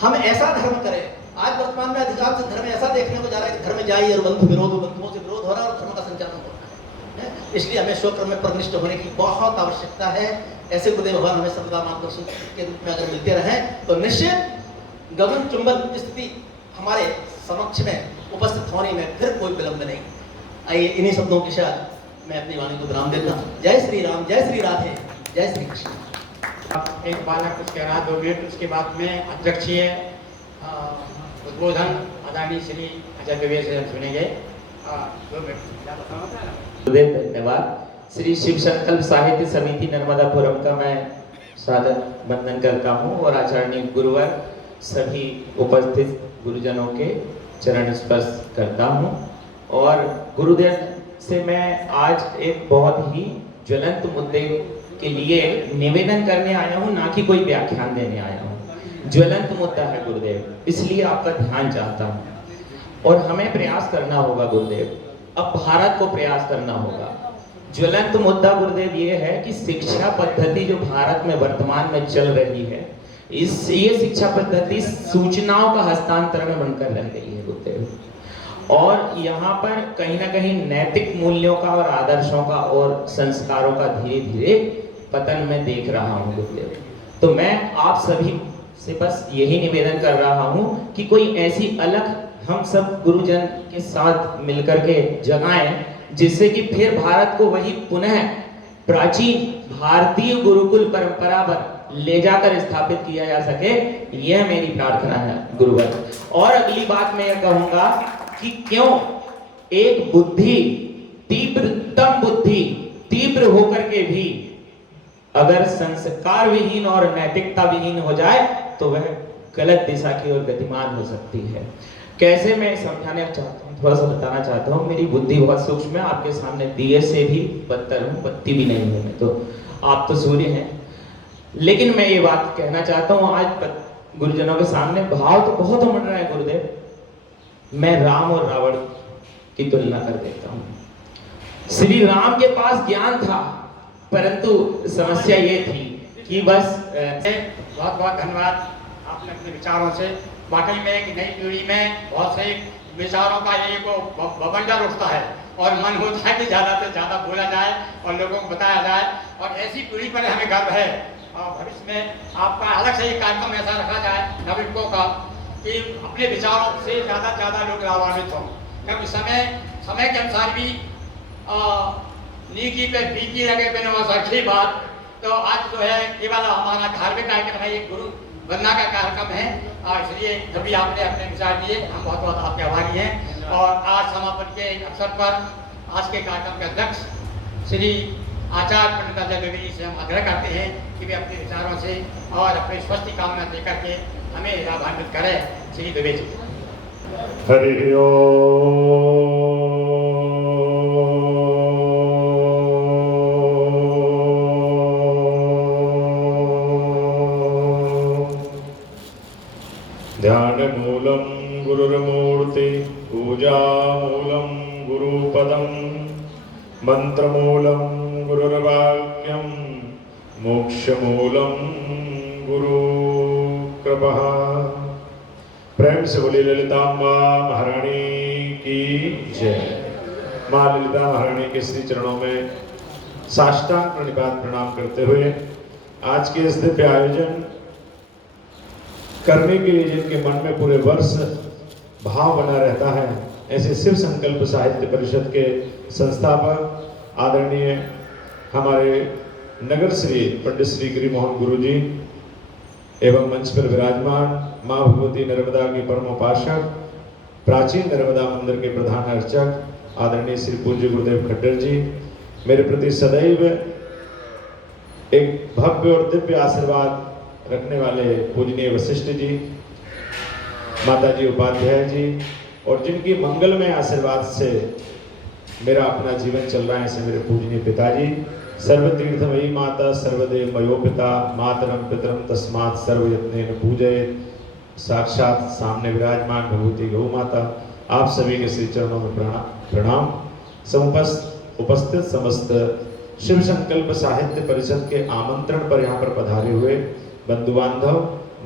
हम ऐसा धर्म करें। आज वर्तमान में अधिकांश धर्म ऐसा देखने को जा रहा है कि धर्म जाइए और बंधु विरोध, बंधुओं से विरोध हो रहा है और धर्म का संचालन हो रहा है। इसलिए हमें स्वकर्म में परनिष्ठ होने की बहुत आवश्यकता है। ऐसे गुरुदेव भगवान हमें सर्वदा मार्गदर्शन के रूप में अगर मिलते रहे तो निश्चित गगन चुंबन स्थिति हमारे समक्ष में उपस्थित होने में फिर कोई विलंब नहीं। आइए इन्हीं शब्दों के साथ मैं अपनी वाणी को विराम देता हूँ। जय श्री राम, जय श्री राधे, जय श्री कृष्ण। एक बालक कुछ कह रहा 2 मिनट, उसके बाद में अध्यक्षीय उद्बोधन आदरणीय श्री अजय द्विवेदी से सुनेंगे। 2 मिनट। धन्यवाद। श्री शिव संकल्प साहित्य समिति नर्मदापुरम का मैं सादर वंदन करता हूँ और आचार्य गुरुवर सभी उपस्थित गुरुजनों के चरण स्पर्श करता हूँ। और गुरुदेव से मैं आज एक बहुत ही ज्वलंत मुद्दे के लिए निवेदन करने आया हूँ, ना कि कोई व्याख्यान देने आया हूँ। ज्वलंत मुद्दा है गुरुदेव, इसलिए आपका ध्यान चाहता हूँ और हमें प्रयास करना होगा गुरुदेव, अब भारत को प्रयास करना होगा। ज्वलंत मुद्दा गुरुदेव ये है कि शिक्षा पद्धति जो भारत में वर्तमान में चल रही है, ये शिक्षा पद्धति सूचनाओं का हस्तांतरण बनकर रह गई है गुरुदेव, और यहाँ पर कहीं ना कहीं नैतिक मूल्यों का और आदर्शों का और संस्कारों का धीरे धीरे पतन में देख रहा हूँ गुरुदेव। तो मैं आप सभी से बस यही निवेदन कर रहा हूँ कि कोई ऐसी अलग हम सब गुरुजन के साथ मिलकर के जगाएं, जिससे कि फिर भारत को वही पुनः प्राचीन भारतीय गुरुकुल परंपरा पर ले जाकर स्थापित किया जा सके। यह मेरी प्रार्थना है गुरुवर। और अगली बात मैं यह कहूंगा कि क्यों एक बुद्धि तीव्रतम बुद्धि तीव्र होकर के भी अगर संस्कार विहीन और नैतिकता विहीन हो जाए तो वह गलत दिशा की ओर गतिमान हो सकती है। कैसे मैं समझाने चाहता हूँ, थोड़ा सा बताना चाहता हूँ। मेरी बुद्धि बहुत सूक्ष्म है, आपके सामने दिए से भी बदतर हूँ, बत्ती भी नहीं हूँ मैं, तो आप तो सूर्य हैं। लेकिन मैं ये बात कहना चाहता हूँ आज गुरुजनों के सामने, भाव तो बहुत उमड़ रहा है गुरुदेव। मैं राम और रावण की तुलना कर देता हूँ। श्री राम के पास ज्ञान था, परंतु समस्या ये थी कि बस बहुत बहुत धन्यवाद आपने अपने विचारों से। वाकई में एक नई पीढ़ी में बहुत से विचारों का ये को बवंडर उठता है और मन होता है कि ज़्यादा से ज़्यादा बोला जाए और लोगों को बताया जाए, और ऐसी पीढ़ी पर हमें गर्व है। और भविष्य में आपका अलग से एक कार्यक्रम ऐसा रखा जाए नवयुवकों का कि अपने विचारों से ज़्यादा से ज़्यादा लोग लाभान्वित हों, क्योंकि समय के अनुसार भी नीकी पे बीकी लगे बिना अच्छी बात। तो आज जो है केवल हमारा धार्मिक कार्यक्रम है, एक गुरु बनना का कार्यक्रम है, और इसलिए जब भी आपने अपने विचार दिए हम बहुत बहुत आपके आभारी हैं। और आज समापन के अवसर पर आज के कार्यक्रम के अध्यक्ष श्री आचार्य पंडित अजय द्विवेदी से हम आग्रह करते हैं कि वे अपने विचारों से और अपने स्वस्थ कामना देकर के हमें लाभान्वित करें। श्री द्विवेदी। हरि ओम। ध्यानमूलं गुरुर्मूर्ति पूजामूलं गुरुपदं मंत्रमूलं गुरुर्वाक्यं मोक्षमूलं गुरुकृपा। प्रेम से बोली ललिताम्बा महारानी की जय। माँ ललिता महारानी के श्री चरणों में साष्टांग प्रणिपात प्रणाम करते हुए आज के इस दिव्य आयोजन करने के लिए जिनके मन में पूरे वर्ष भाव बना रहता है, ऐसे शिव संकल्प साहित्य परिषद के संस्थापक आदरणीय हमारे नगर श्री पंडित श्री गिरिमोहन गुरु जी एवं मंच पर विराजमान माँ भगवती नर्मदा के परम उपासक, प्राचीन नर्मदा मंदिर के प्रधान अर्चक आदरणीय श्री पूज्य गुरुदेव खट्टर जी, मेरे प्रति सदैव एक भव्य और दिव्य आशीर्वाद रखने वाले पूजनीय वशिष्ठ जी, माता जी उपाध्याय जी, और जिनकी मंगलमय आशीर्वाद से मेरा अपना जीवन चल रहा है, ऐसे मेरे पूजनीय पिताजी, सर्वतीर्थमयी माता सर्वदेव मयो पिता मातरम पितरम तस्मात् सर्वयत्नेन पूजयेत्, साक्षात सामने विराजमान भगवती गौ माता, आप सभी के श्री चरणों में प्रणाम। उपस्थित समस्त शिव संकल्प साहित्य परिषद के आमंत्रण पर यहाँ पर पधारे हुए बंधु बांधव,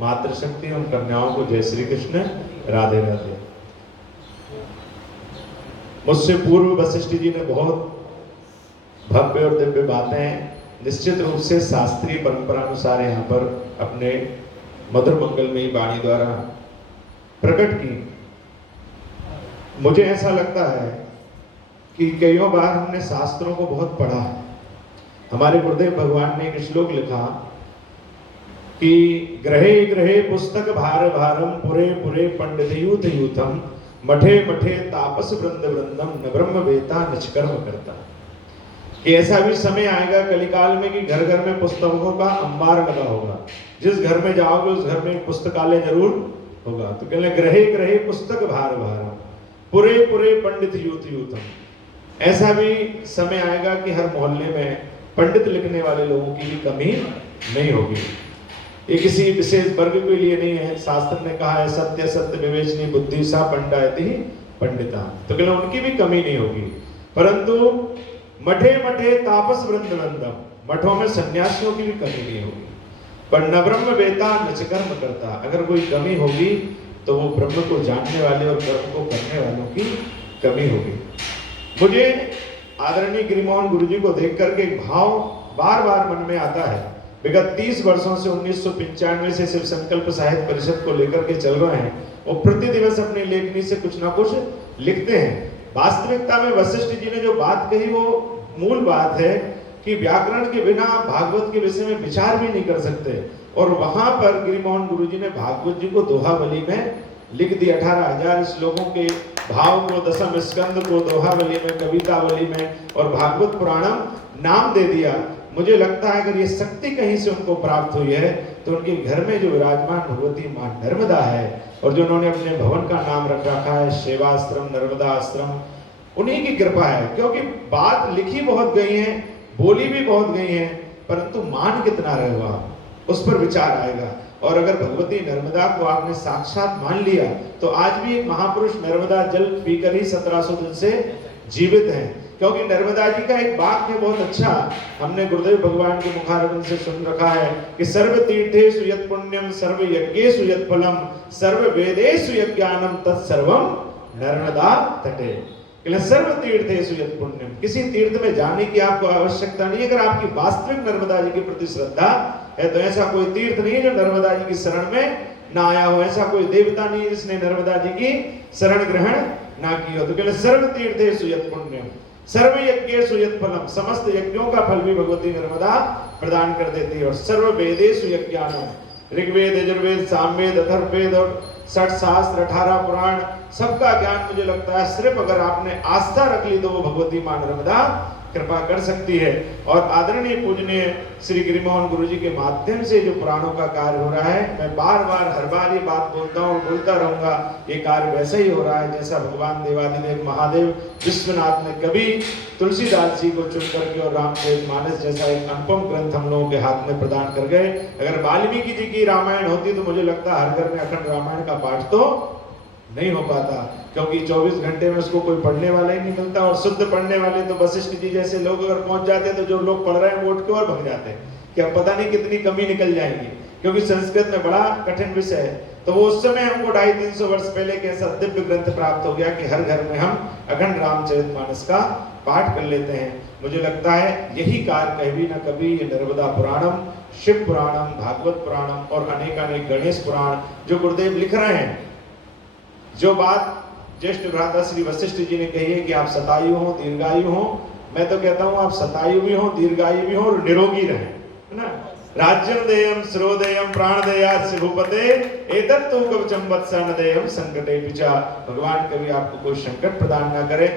मातृशक्ति एवं कन्याओं को जय श्री कृष्ण, राधे राधे। मुझसे पूर्व वशिष्ठ जी ने बहुत भव्य और दिव्य बातें निश्चित रूप से शास्त्रीय परंपरा अनुसार यहाँ पर अपने मधुर मंगलमयी वाणी द्वारा प्रकट की। मुझे ऐसा लगता है कि कईयों बार हमने शास्त्रों को बहुत पढ़ा है। हमारे गुरुदेव भगवान ने एक श्लोक लिखा कि ग्रहे ग्रहे पुस्तक भार भारम पुरे पुरे पंडित यूथ यूथम मठे मठे तापस वृंद वृंदम न ब्रह्म वेता निष्कर्म करता। कि ऐसा भी समय आएगा कलिकाल में कि घर घर में पुस्तकों का अंबार लगा होगा, जिस घर में जाओगे उस घर में पुस्तकालय जरूर होगा। तो कहने ग्रहे ग्रहे पुस्तक भार भारम पुरे पुरे पंडित यूथ यूथम। ऐसा भी समय आएगा कि हर मोहल्ले में पंडित लिखने वाले लोगों की भी कमी नहीं होगी। ये किसी विशेष वर्ग के लिए नहीं है। शास्त्र ने कहा है सत्य सत्य विवेचनी बुद्धि सा पंडायति पंडिता, तो कहना उनकी भी कमी नहीं होगी। परंतु मठे मठे तापस वृंद वृंदम, मठों में सन्यासियों की भी कमी नहीं होगी। पर न ब्रह्म वेता न कर्म करता, अगर कोई कमी होगी तो वो ब्रह्म को जानने वाले और कर्म को करने वालों की कमी होगी। मुझे आदरणीय गिरिमोहन गुरु जी को देख करके एक भाव बार बार मन में आता है। विगत 30 वर्षों से 1995 से शिव संकल्प साहित्य परिषद को लेकर के चल रहे हैं। वो प्रति दिवस अपनी लेखनी से कुछ ना कुछ लिखते हैं। वास्तविकता में वशिष्ठ जी ने जो बात कही वो मूल बात है कि व्याकरण के बिना भागवत के विषय में विचार भी नहीं कर सकते। और वहां पर गिरिमोहन गुरु जी ने भागवत जी को दोहावली में लिख दिया। 18,000 श्लोकों के भाव को दशम स्कंद को दोहावली में, कवितावली में और भागवत पुराणम नाम दे दिया। मुझे लगता है अगर ये शक्ति कहीं से उनको प्राप्त हुई है तो उनके घर में जो विराजमान भगवती मां नर्मदा है और जो उन्होंने अपने भवन का नाम रख रखा है सेवाश्रम नर्मदा आश्रम, उन्हीं की कृपा है। क्योंकि बात लिखी बहुत गई है, बोली भी बहुत गई है, परंतु मान कितना रहेगा उस पर विचार आएगा। और अगर भगवती नर्मदा को आपने साक्षात मान लिया तो आज भी एक महापुरुष नर्मदा जल पीकर ही 1700 दिन से जीवित हैं। क्योंकि नर्मदा जी का एक वाक्य बहुत अच्छा हमने गुरुदेव भगवान के मुखारविंद से सुन रखा है कि सर्व तीर्थेषु यत् पुण्यम सर्व यज्ञेषु यत् फलम सर्व वेदेषु यज्ञानम तत्सर्वम नर्मदा तटे। सर्व तीर्थेषु यत् पुण्यम, किसी तीर्थ में जाने की आपको आवश्यकता नहीं। अगर आपकी वास्तविक नर्मदा जी के प्रति श्रद्धा है तो ऐसा कोई तीर्थ नहीं है जो नर्मदा जी की शरण में ना आया हो, ऐसा कोई देवता नहीं है जिसने नर्मदा जी की शरण ग्रहण ना की हो। तो कहले सर्व तीर्थेषु यत् पुण्यम सर्व यज्ञेषु यत् फलम, समस्त यज्ञों का फल भी भगवती नर्मदा प्रदान कर देती है। और सर्व वेदेषु यज्ञानम, ऋग्वेद यजुर्वेद सामवेद अथर्ववेद और 60 शास्त्र 18 पुराण सबका ज्ञान मुझे लगता है सिर्फ अगर आपने आस्था रख ली तो वो भगवती मां नर्मदा कृपा कर सकती है। और आदरणीय पूजनीय श्री गिरिमोहन गुरु जी के माध्यम से जो पुराणों का कार्य हो रहा है, मैं बार बार हर बार ये बात बोलता हूँ, बोलता रहूंगा, ये कार्य वैसे ही हो रहा है जैसा भगवान देवादिदेव महादेव विश्वनाथ ने कभी तुलसीदास जी को चुन करके और रामचरित मानस जैसा एक अनुपम ग्रंथ हम लोगों के हाथ में प्रदान कर गए। अगर वाल्मीकि जी की रामायण होती तो मुझे लगता है हर घर में अखंड रामायण का पाठ तो नहीं हो पाता, क्योंकि 24 घंटे में उसको कोई पढ़ने वाला ही नहीं मिलता। और शुद्ध पढ़ने वाले तो वशिष्ठ जी जैसे लोग अगर पहुंच जाते तो जो लोग पढ़ रहे हैं वो उठ के और भग जाते हैं कि अब पता नहीं कितनी कमी निकल जाएगी। क्योंकि संस्कृत में बड़ा कठिन विषय है। तो वो उस समय हमको 250-300 वर्ष पहले एक ऐसा दिव्य ग्रंथ प्राप्त हो गया कि हर घर में हम अखंड रामचरितमानस का पाठ कर लेते हैं। मुझे लगता है यही कार्य कभी न कभी ये नर्मदा पुराणम, शिव पुराणम, भागवत पुराणम और अनेकानेक गणेश पुराण जो गुरुदेव लिख रहे हैं, जो बात ज्येष्ठ भ्राता श्री वशिष्ठ जी ने कही है कि आप शतायु हो, दीर्घायु हो, मैं तो कहता हूँ आप शतायु भी हो, दीर्घायु भी हो और निरोगी रहें, है ना। राज्यम देयम श्रोदेयम प्राणदेयास्य भूपते एतत् तु कवचम वत्सन देयम संकटे पिचा। भगवान कभी आपको कोई संकट प्रदान ना करे।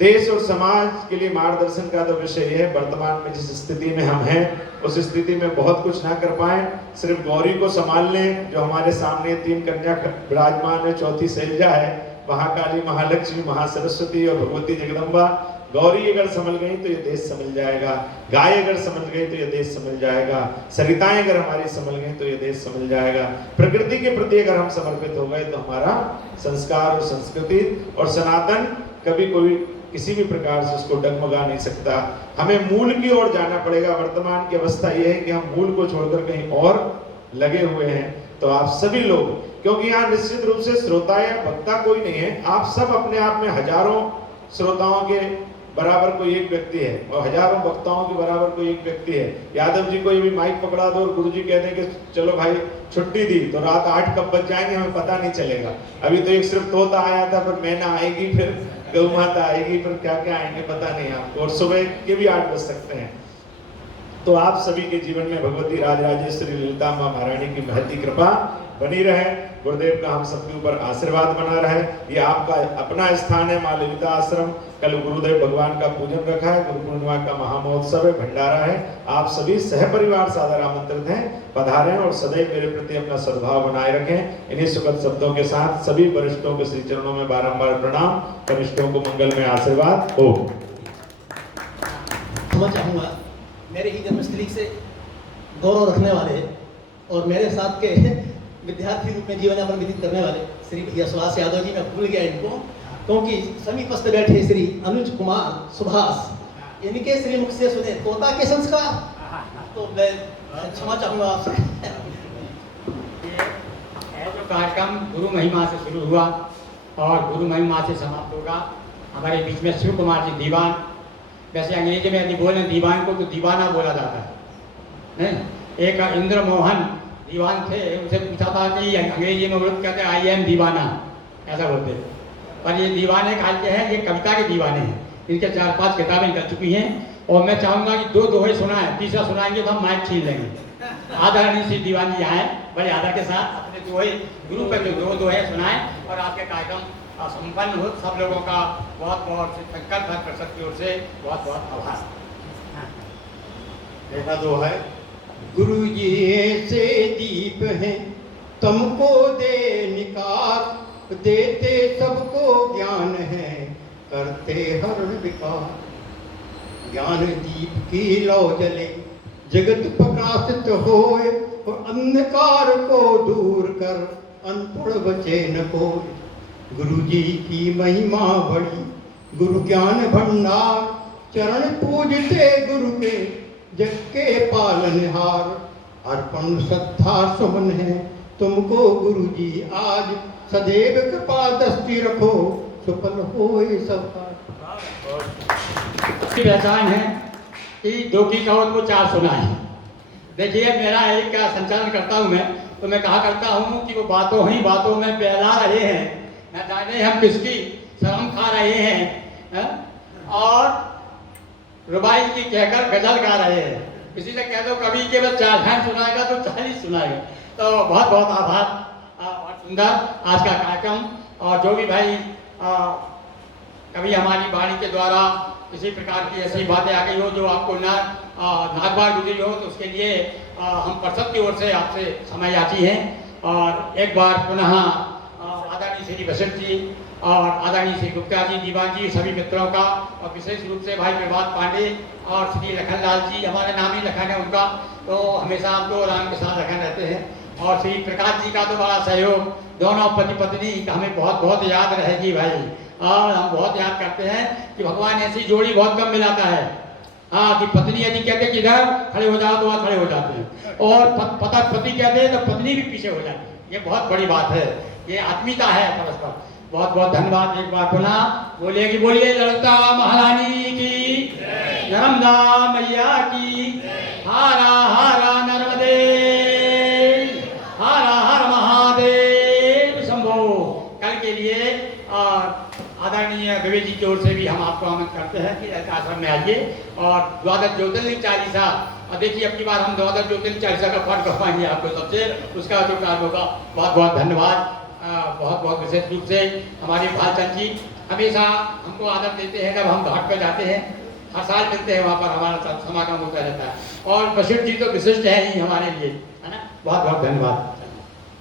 देश और समाज के लिए मार्गदर्शन का तो विषय है। वर्तमान में जिस स्थिति में हम हैं उस स्थिति में बहुत कुछ ना कर पाए, सिर्फ गौरी को संभाल लें। जो हमारे सामने 3 कन्या विराजमान है, चौथी शैलजा है, महाकाली, महालक्ष्मी, महासरस्वती और भगवती जगदम्बा। गौरी अगर संभल गई तो ये देश संभल जाएगा, गाय अगर संभल गई तो ये देश संभल जाएगा, सरिताएं अगर हमारी संभल गई तो ये देश संभल जाएगा। प्रकृति के प्रति अगर हम समर्पित हो गए तो हमारा संस्कार और संस्कृति और सनातन कभी कोई किसी भी प्रकार से उसको डगमगा नहीं सकता। हमें मूल की ओर जाना पड़ेगा। वर्तमान की अवस्था यह है कि हम मूल को छोड़कर कहीं और लगे हुए हैं। तो आप सभी लोग, क्योंकि यहाँ निश्चित रूप से श्रोता या वक्ता कोई नहीं है, आप सब अपने आप में हजारों श्रोताओं के बराबर कोई एक व्यक्ति है और हजारों वक्ताओं के बराबर कोई एक व्यक्ति है। यादव जी को ये भी माइक पकड़ा दो और गुरुजी कह दें कि चलो भाई छुट्टी दी तो रात 8 कब बज जाएंगे हमें पता नहीं चलेगा। अभी तो एक सिर्फ तोता आया था, फिर मैना आएगी, फिर गौ माता आएगी, फिर क्या क्या आएंगे पता नहीं आपको, और सुबह के भी 8 बज सकते हैं। तो आप सभी के जीवन में भगवती राजराजेश्वरी ललिता माँ महारानी की महती कृपा बनी रहे, गुरुदेव का हम सबके ऊपर आशीर्वाद बना रहे। ये आपका अपना स्थान है, माँ ललिता आश्रम। कल गुरुदेव भगवान का पूजन रखा है, गुरु पूर्णिमा का महामहोत्सव है, भंडारा है। आप सभी सहपरिवार सादर आमंत्रित हैं, पधारें और सदैव मेरे प्रति अपना सद्भाव बनाए रखें। इन्हीं सुखद शब्दों के साथ सभी वरिष्ठों के श्री चरणों में बारंबार प्रणाम, वरिष्ठों को मंगल में आशीर्वाद हो। मैं चाहूँगा मेरे ही जन्मस्थली से गौरव रखने वाले और मेरे साथ के विद्यार्थी रूप में जीवन यापन व्यतीत करने वाले श्री भैया सुभाष यादव जी, मैं भूल गया इनको, क्योंकि समीपस्थ बैठे श्री अनुज कुमार सुभाष, इनके श्री मुख से सुने तोता के संस्कार, तो मैं क्षमा चाहूँगा आपसे। ये जो कार्यक्रम गुरु महिमा से शुरू हुआ और गुरु महिमा से समाप्त होगा। हमारे बीच में शिव कुमार जी दीवान, वैसे अंग्रेजी में यदि बोले दीवान को तो दीवाना बोला जाता है नहीं। एक इंद्र मोहन दीवान थे, उनसे पूछा था कि अंग्रेजी में बोलते कहते आई एम दीवाना, ऐसा बोलते। पर ये दीवाने काल के हैं, ये कविता के दीवाने हैं। इनके 4-5 किताबें निकल चुकी हैं और मैं चाहूँगा कि 2 दोहे सुनाएं, तीसरा सुनाएंगे तो हम माइक छीन लेंगे। आदरणीय श्री दीवान जी आए, बड़े आदर के साथ अपने दोहे गुरु पर जो 2 दोहे सुनाएं और आपके कार्यक्रम संपन्न हो। सब लोगों का बहुत बहुत संकल्प है परिषद की ओर से बहुत बहुत आभार। पहला दोहा है, गुरु जी ऐसे दीप हैं तुमको दे निकार, देते सबको ज्ञान है करते हर विकार। ज्ञान दीप की लौ जले जगत प्रकाशित होए और अंधकार को दूर कर अनपढ़ बचे न कोई। गुरु जी की महिमा बड़ी गुरु ज्ञान भंडार, चरण पूजते गुरु के जग के पालनहार। अर्पण श्रद्धा सुमन है तुमको गुरु जी आज, सदैव कृपा दृष्टि रखो सुफल होए सब की पहचान है कि 2 की कहो तो 4 सुनाए। देखिए मेरा एक का संचालन करता हूँ मैं, तो मैं कहा करता हूँ कि वो बातों ही बातों में बहला रहे हैं, न जाने हम किसकी शर्म खा रहे हैं, और रुबाई की कहकर गजल गा रहे हैं। किसी से कह दो कवि के बस 4 लाइन सुनाएगा तो 40 सुनाएगा। तो बहुत बहुत आभार। बहुत सुंदर आज का कार्यक्रम। और जो भी भाई कभी हमारी वाणी के द्वारा किसी प्रकार की ऐसी बातें आ गई हो जो आपको नागवार गुजरी हो, तो उसके लिए हम परिषद की ओर से आपसे क्षमा याची हैं। और एक बार पुनः आदरणीय श्री वशिष्ठ जी और आदरणीय श्री गुप्ता जी, दीवान जी, सभी मित्रों का, और विशेष रूप से भाई प्रभात पांडे और श्री लखनलाल जी, हमारे नाम ही लखन है उनका, तो हमेशा हम तो राम के साथ लखन रहते हैं। और श्री प्रकाश जी का तो बड़ा सहयोग, दोनों पति पत्नी हमें बहुत बहुत याद रहेगी भाई। और हम बहुत याद करते हैं कि भगवान ऐसी जोड़ी बहुत कम मिलाता है। हाँ, कि पत्नी यदि कहते कि इधर खड़े हो जाओ तो वहाँ खड़े हो जाते हैं, और पति कहते हैं तो पत्नी भी पीछे हो जाती है। ये बहुत बड़ी बात है, ये आत्मीयता है परस्पर। बहुत बहुत धन्यवाद एक बार पुनः। बोलिए कि बोलिए ललिता महारानी की, नर्मदा मैया की, हारा हारा नर्मदे, हारा हर महादेव शंभो। कल के लिए आदरणीय विवेक जी की ओर से भी हम आपको आमंत्रित करते हैं कि आश्रम में आइए और द्वादश ज्योतिर्लिंग चालीसा, और देखिए अब की बार हम द्वादश ज्योतिर्लिंग चालीसा का पाठ करवाएंगे आपको सबसे, उसका जो कार्य होगा। बहुत बहुत धन्यवाद। बहुत बहुत विशेष रूप से हमारे भालचंद जी हमेशा हमको आदर देते हैं। जब हम घाट पर जाते हैं हर साल मिलते हैं, वहाँ पर हमारा समागम होता रहता है, और वशिष्ठ जी तो विशिष्ट है ही हमारे लिए, है ना। बहुत बहुत धन्यवाद।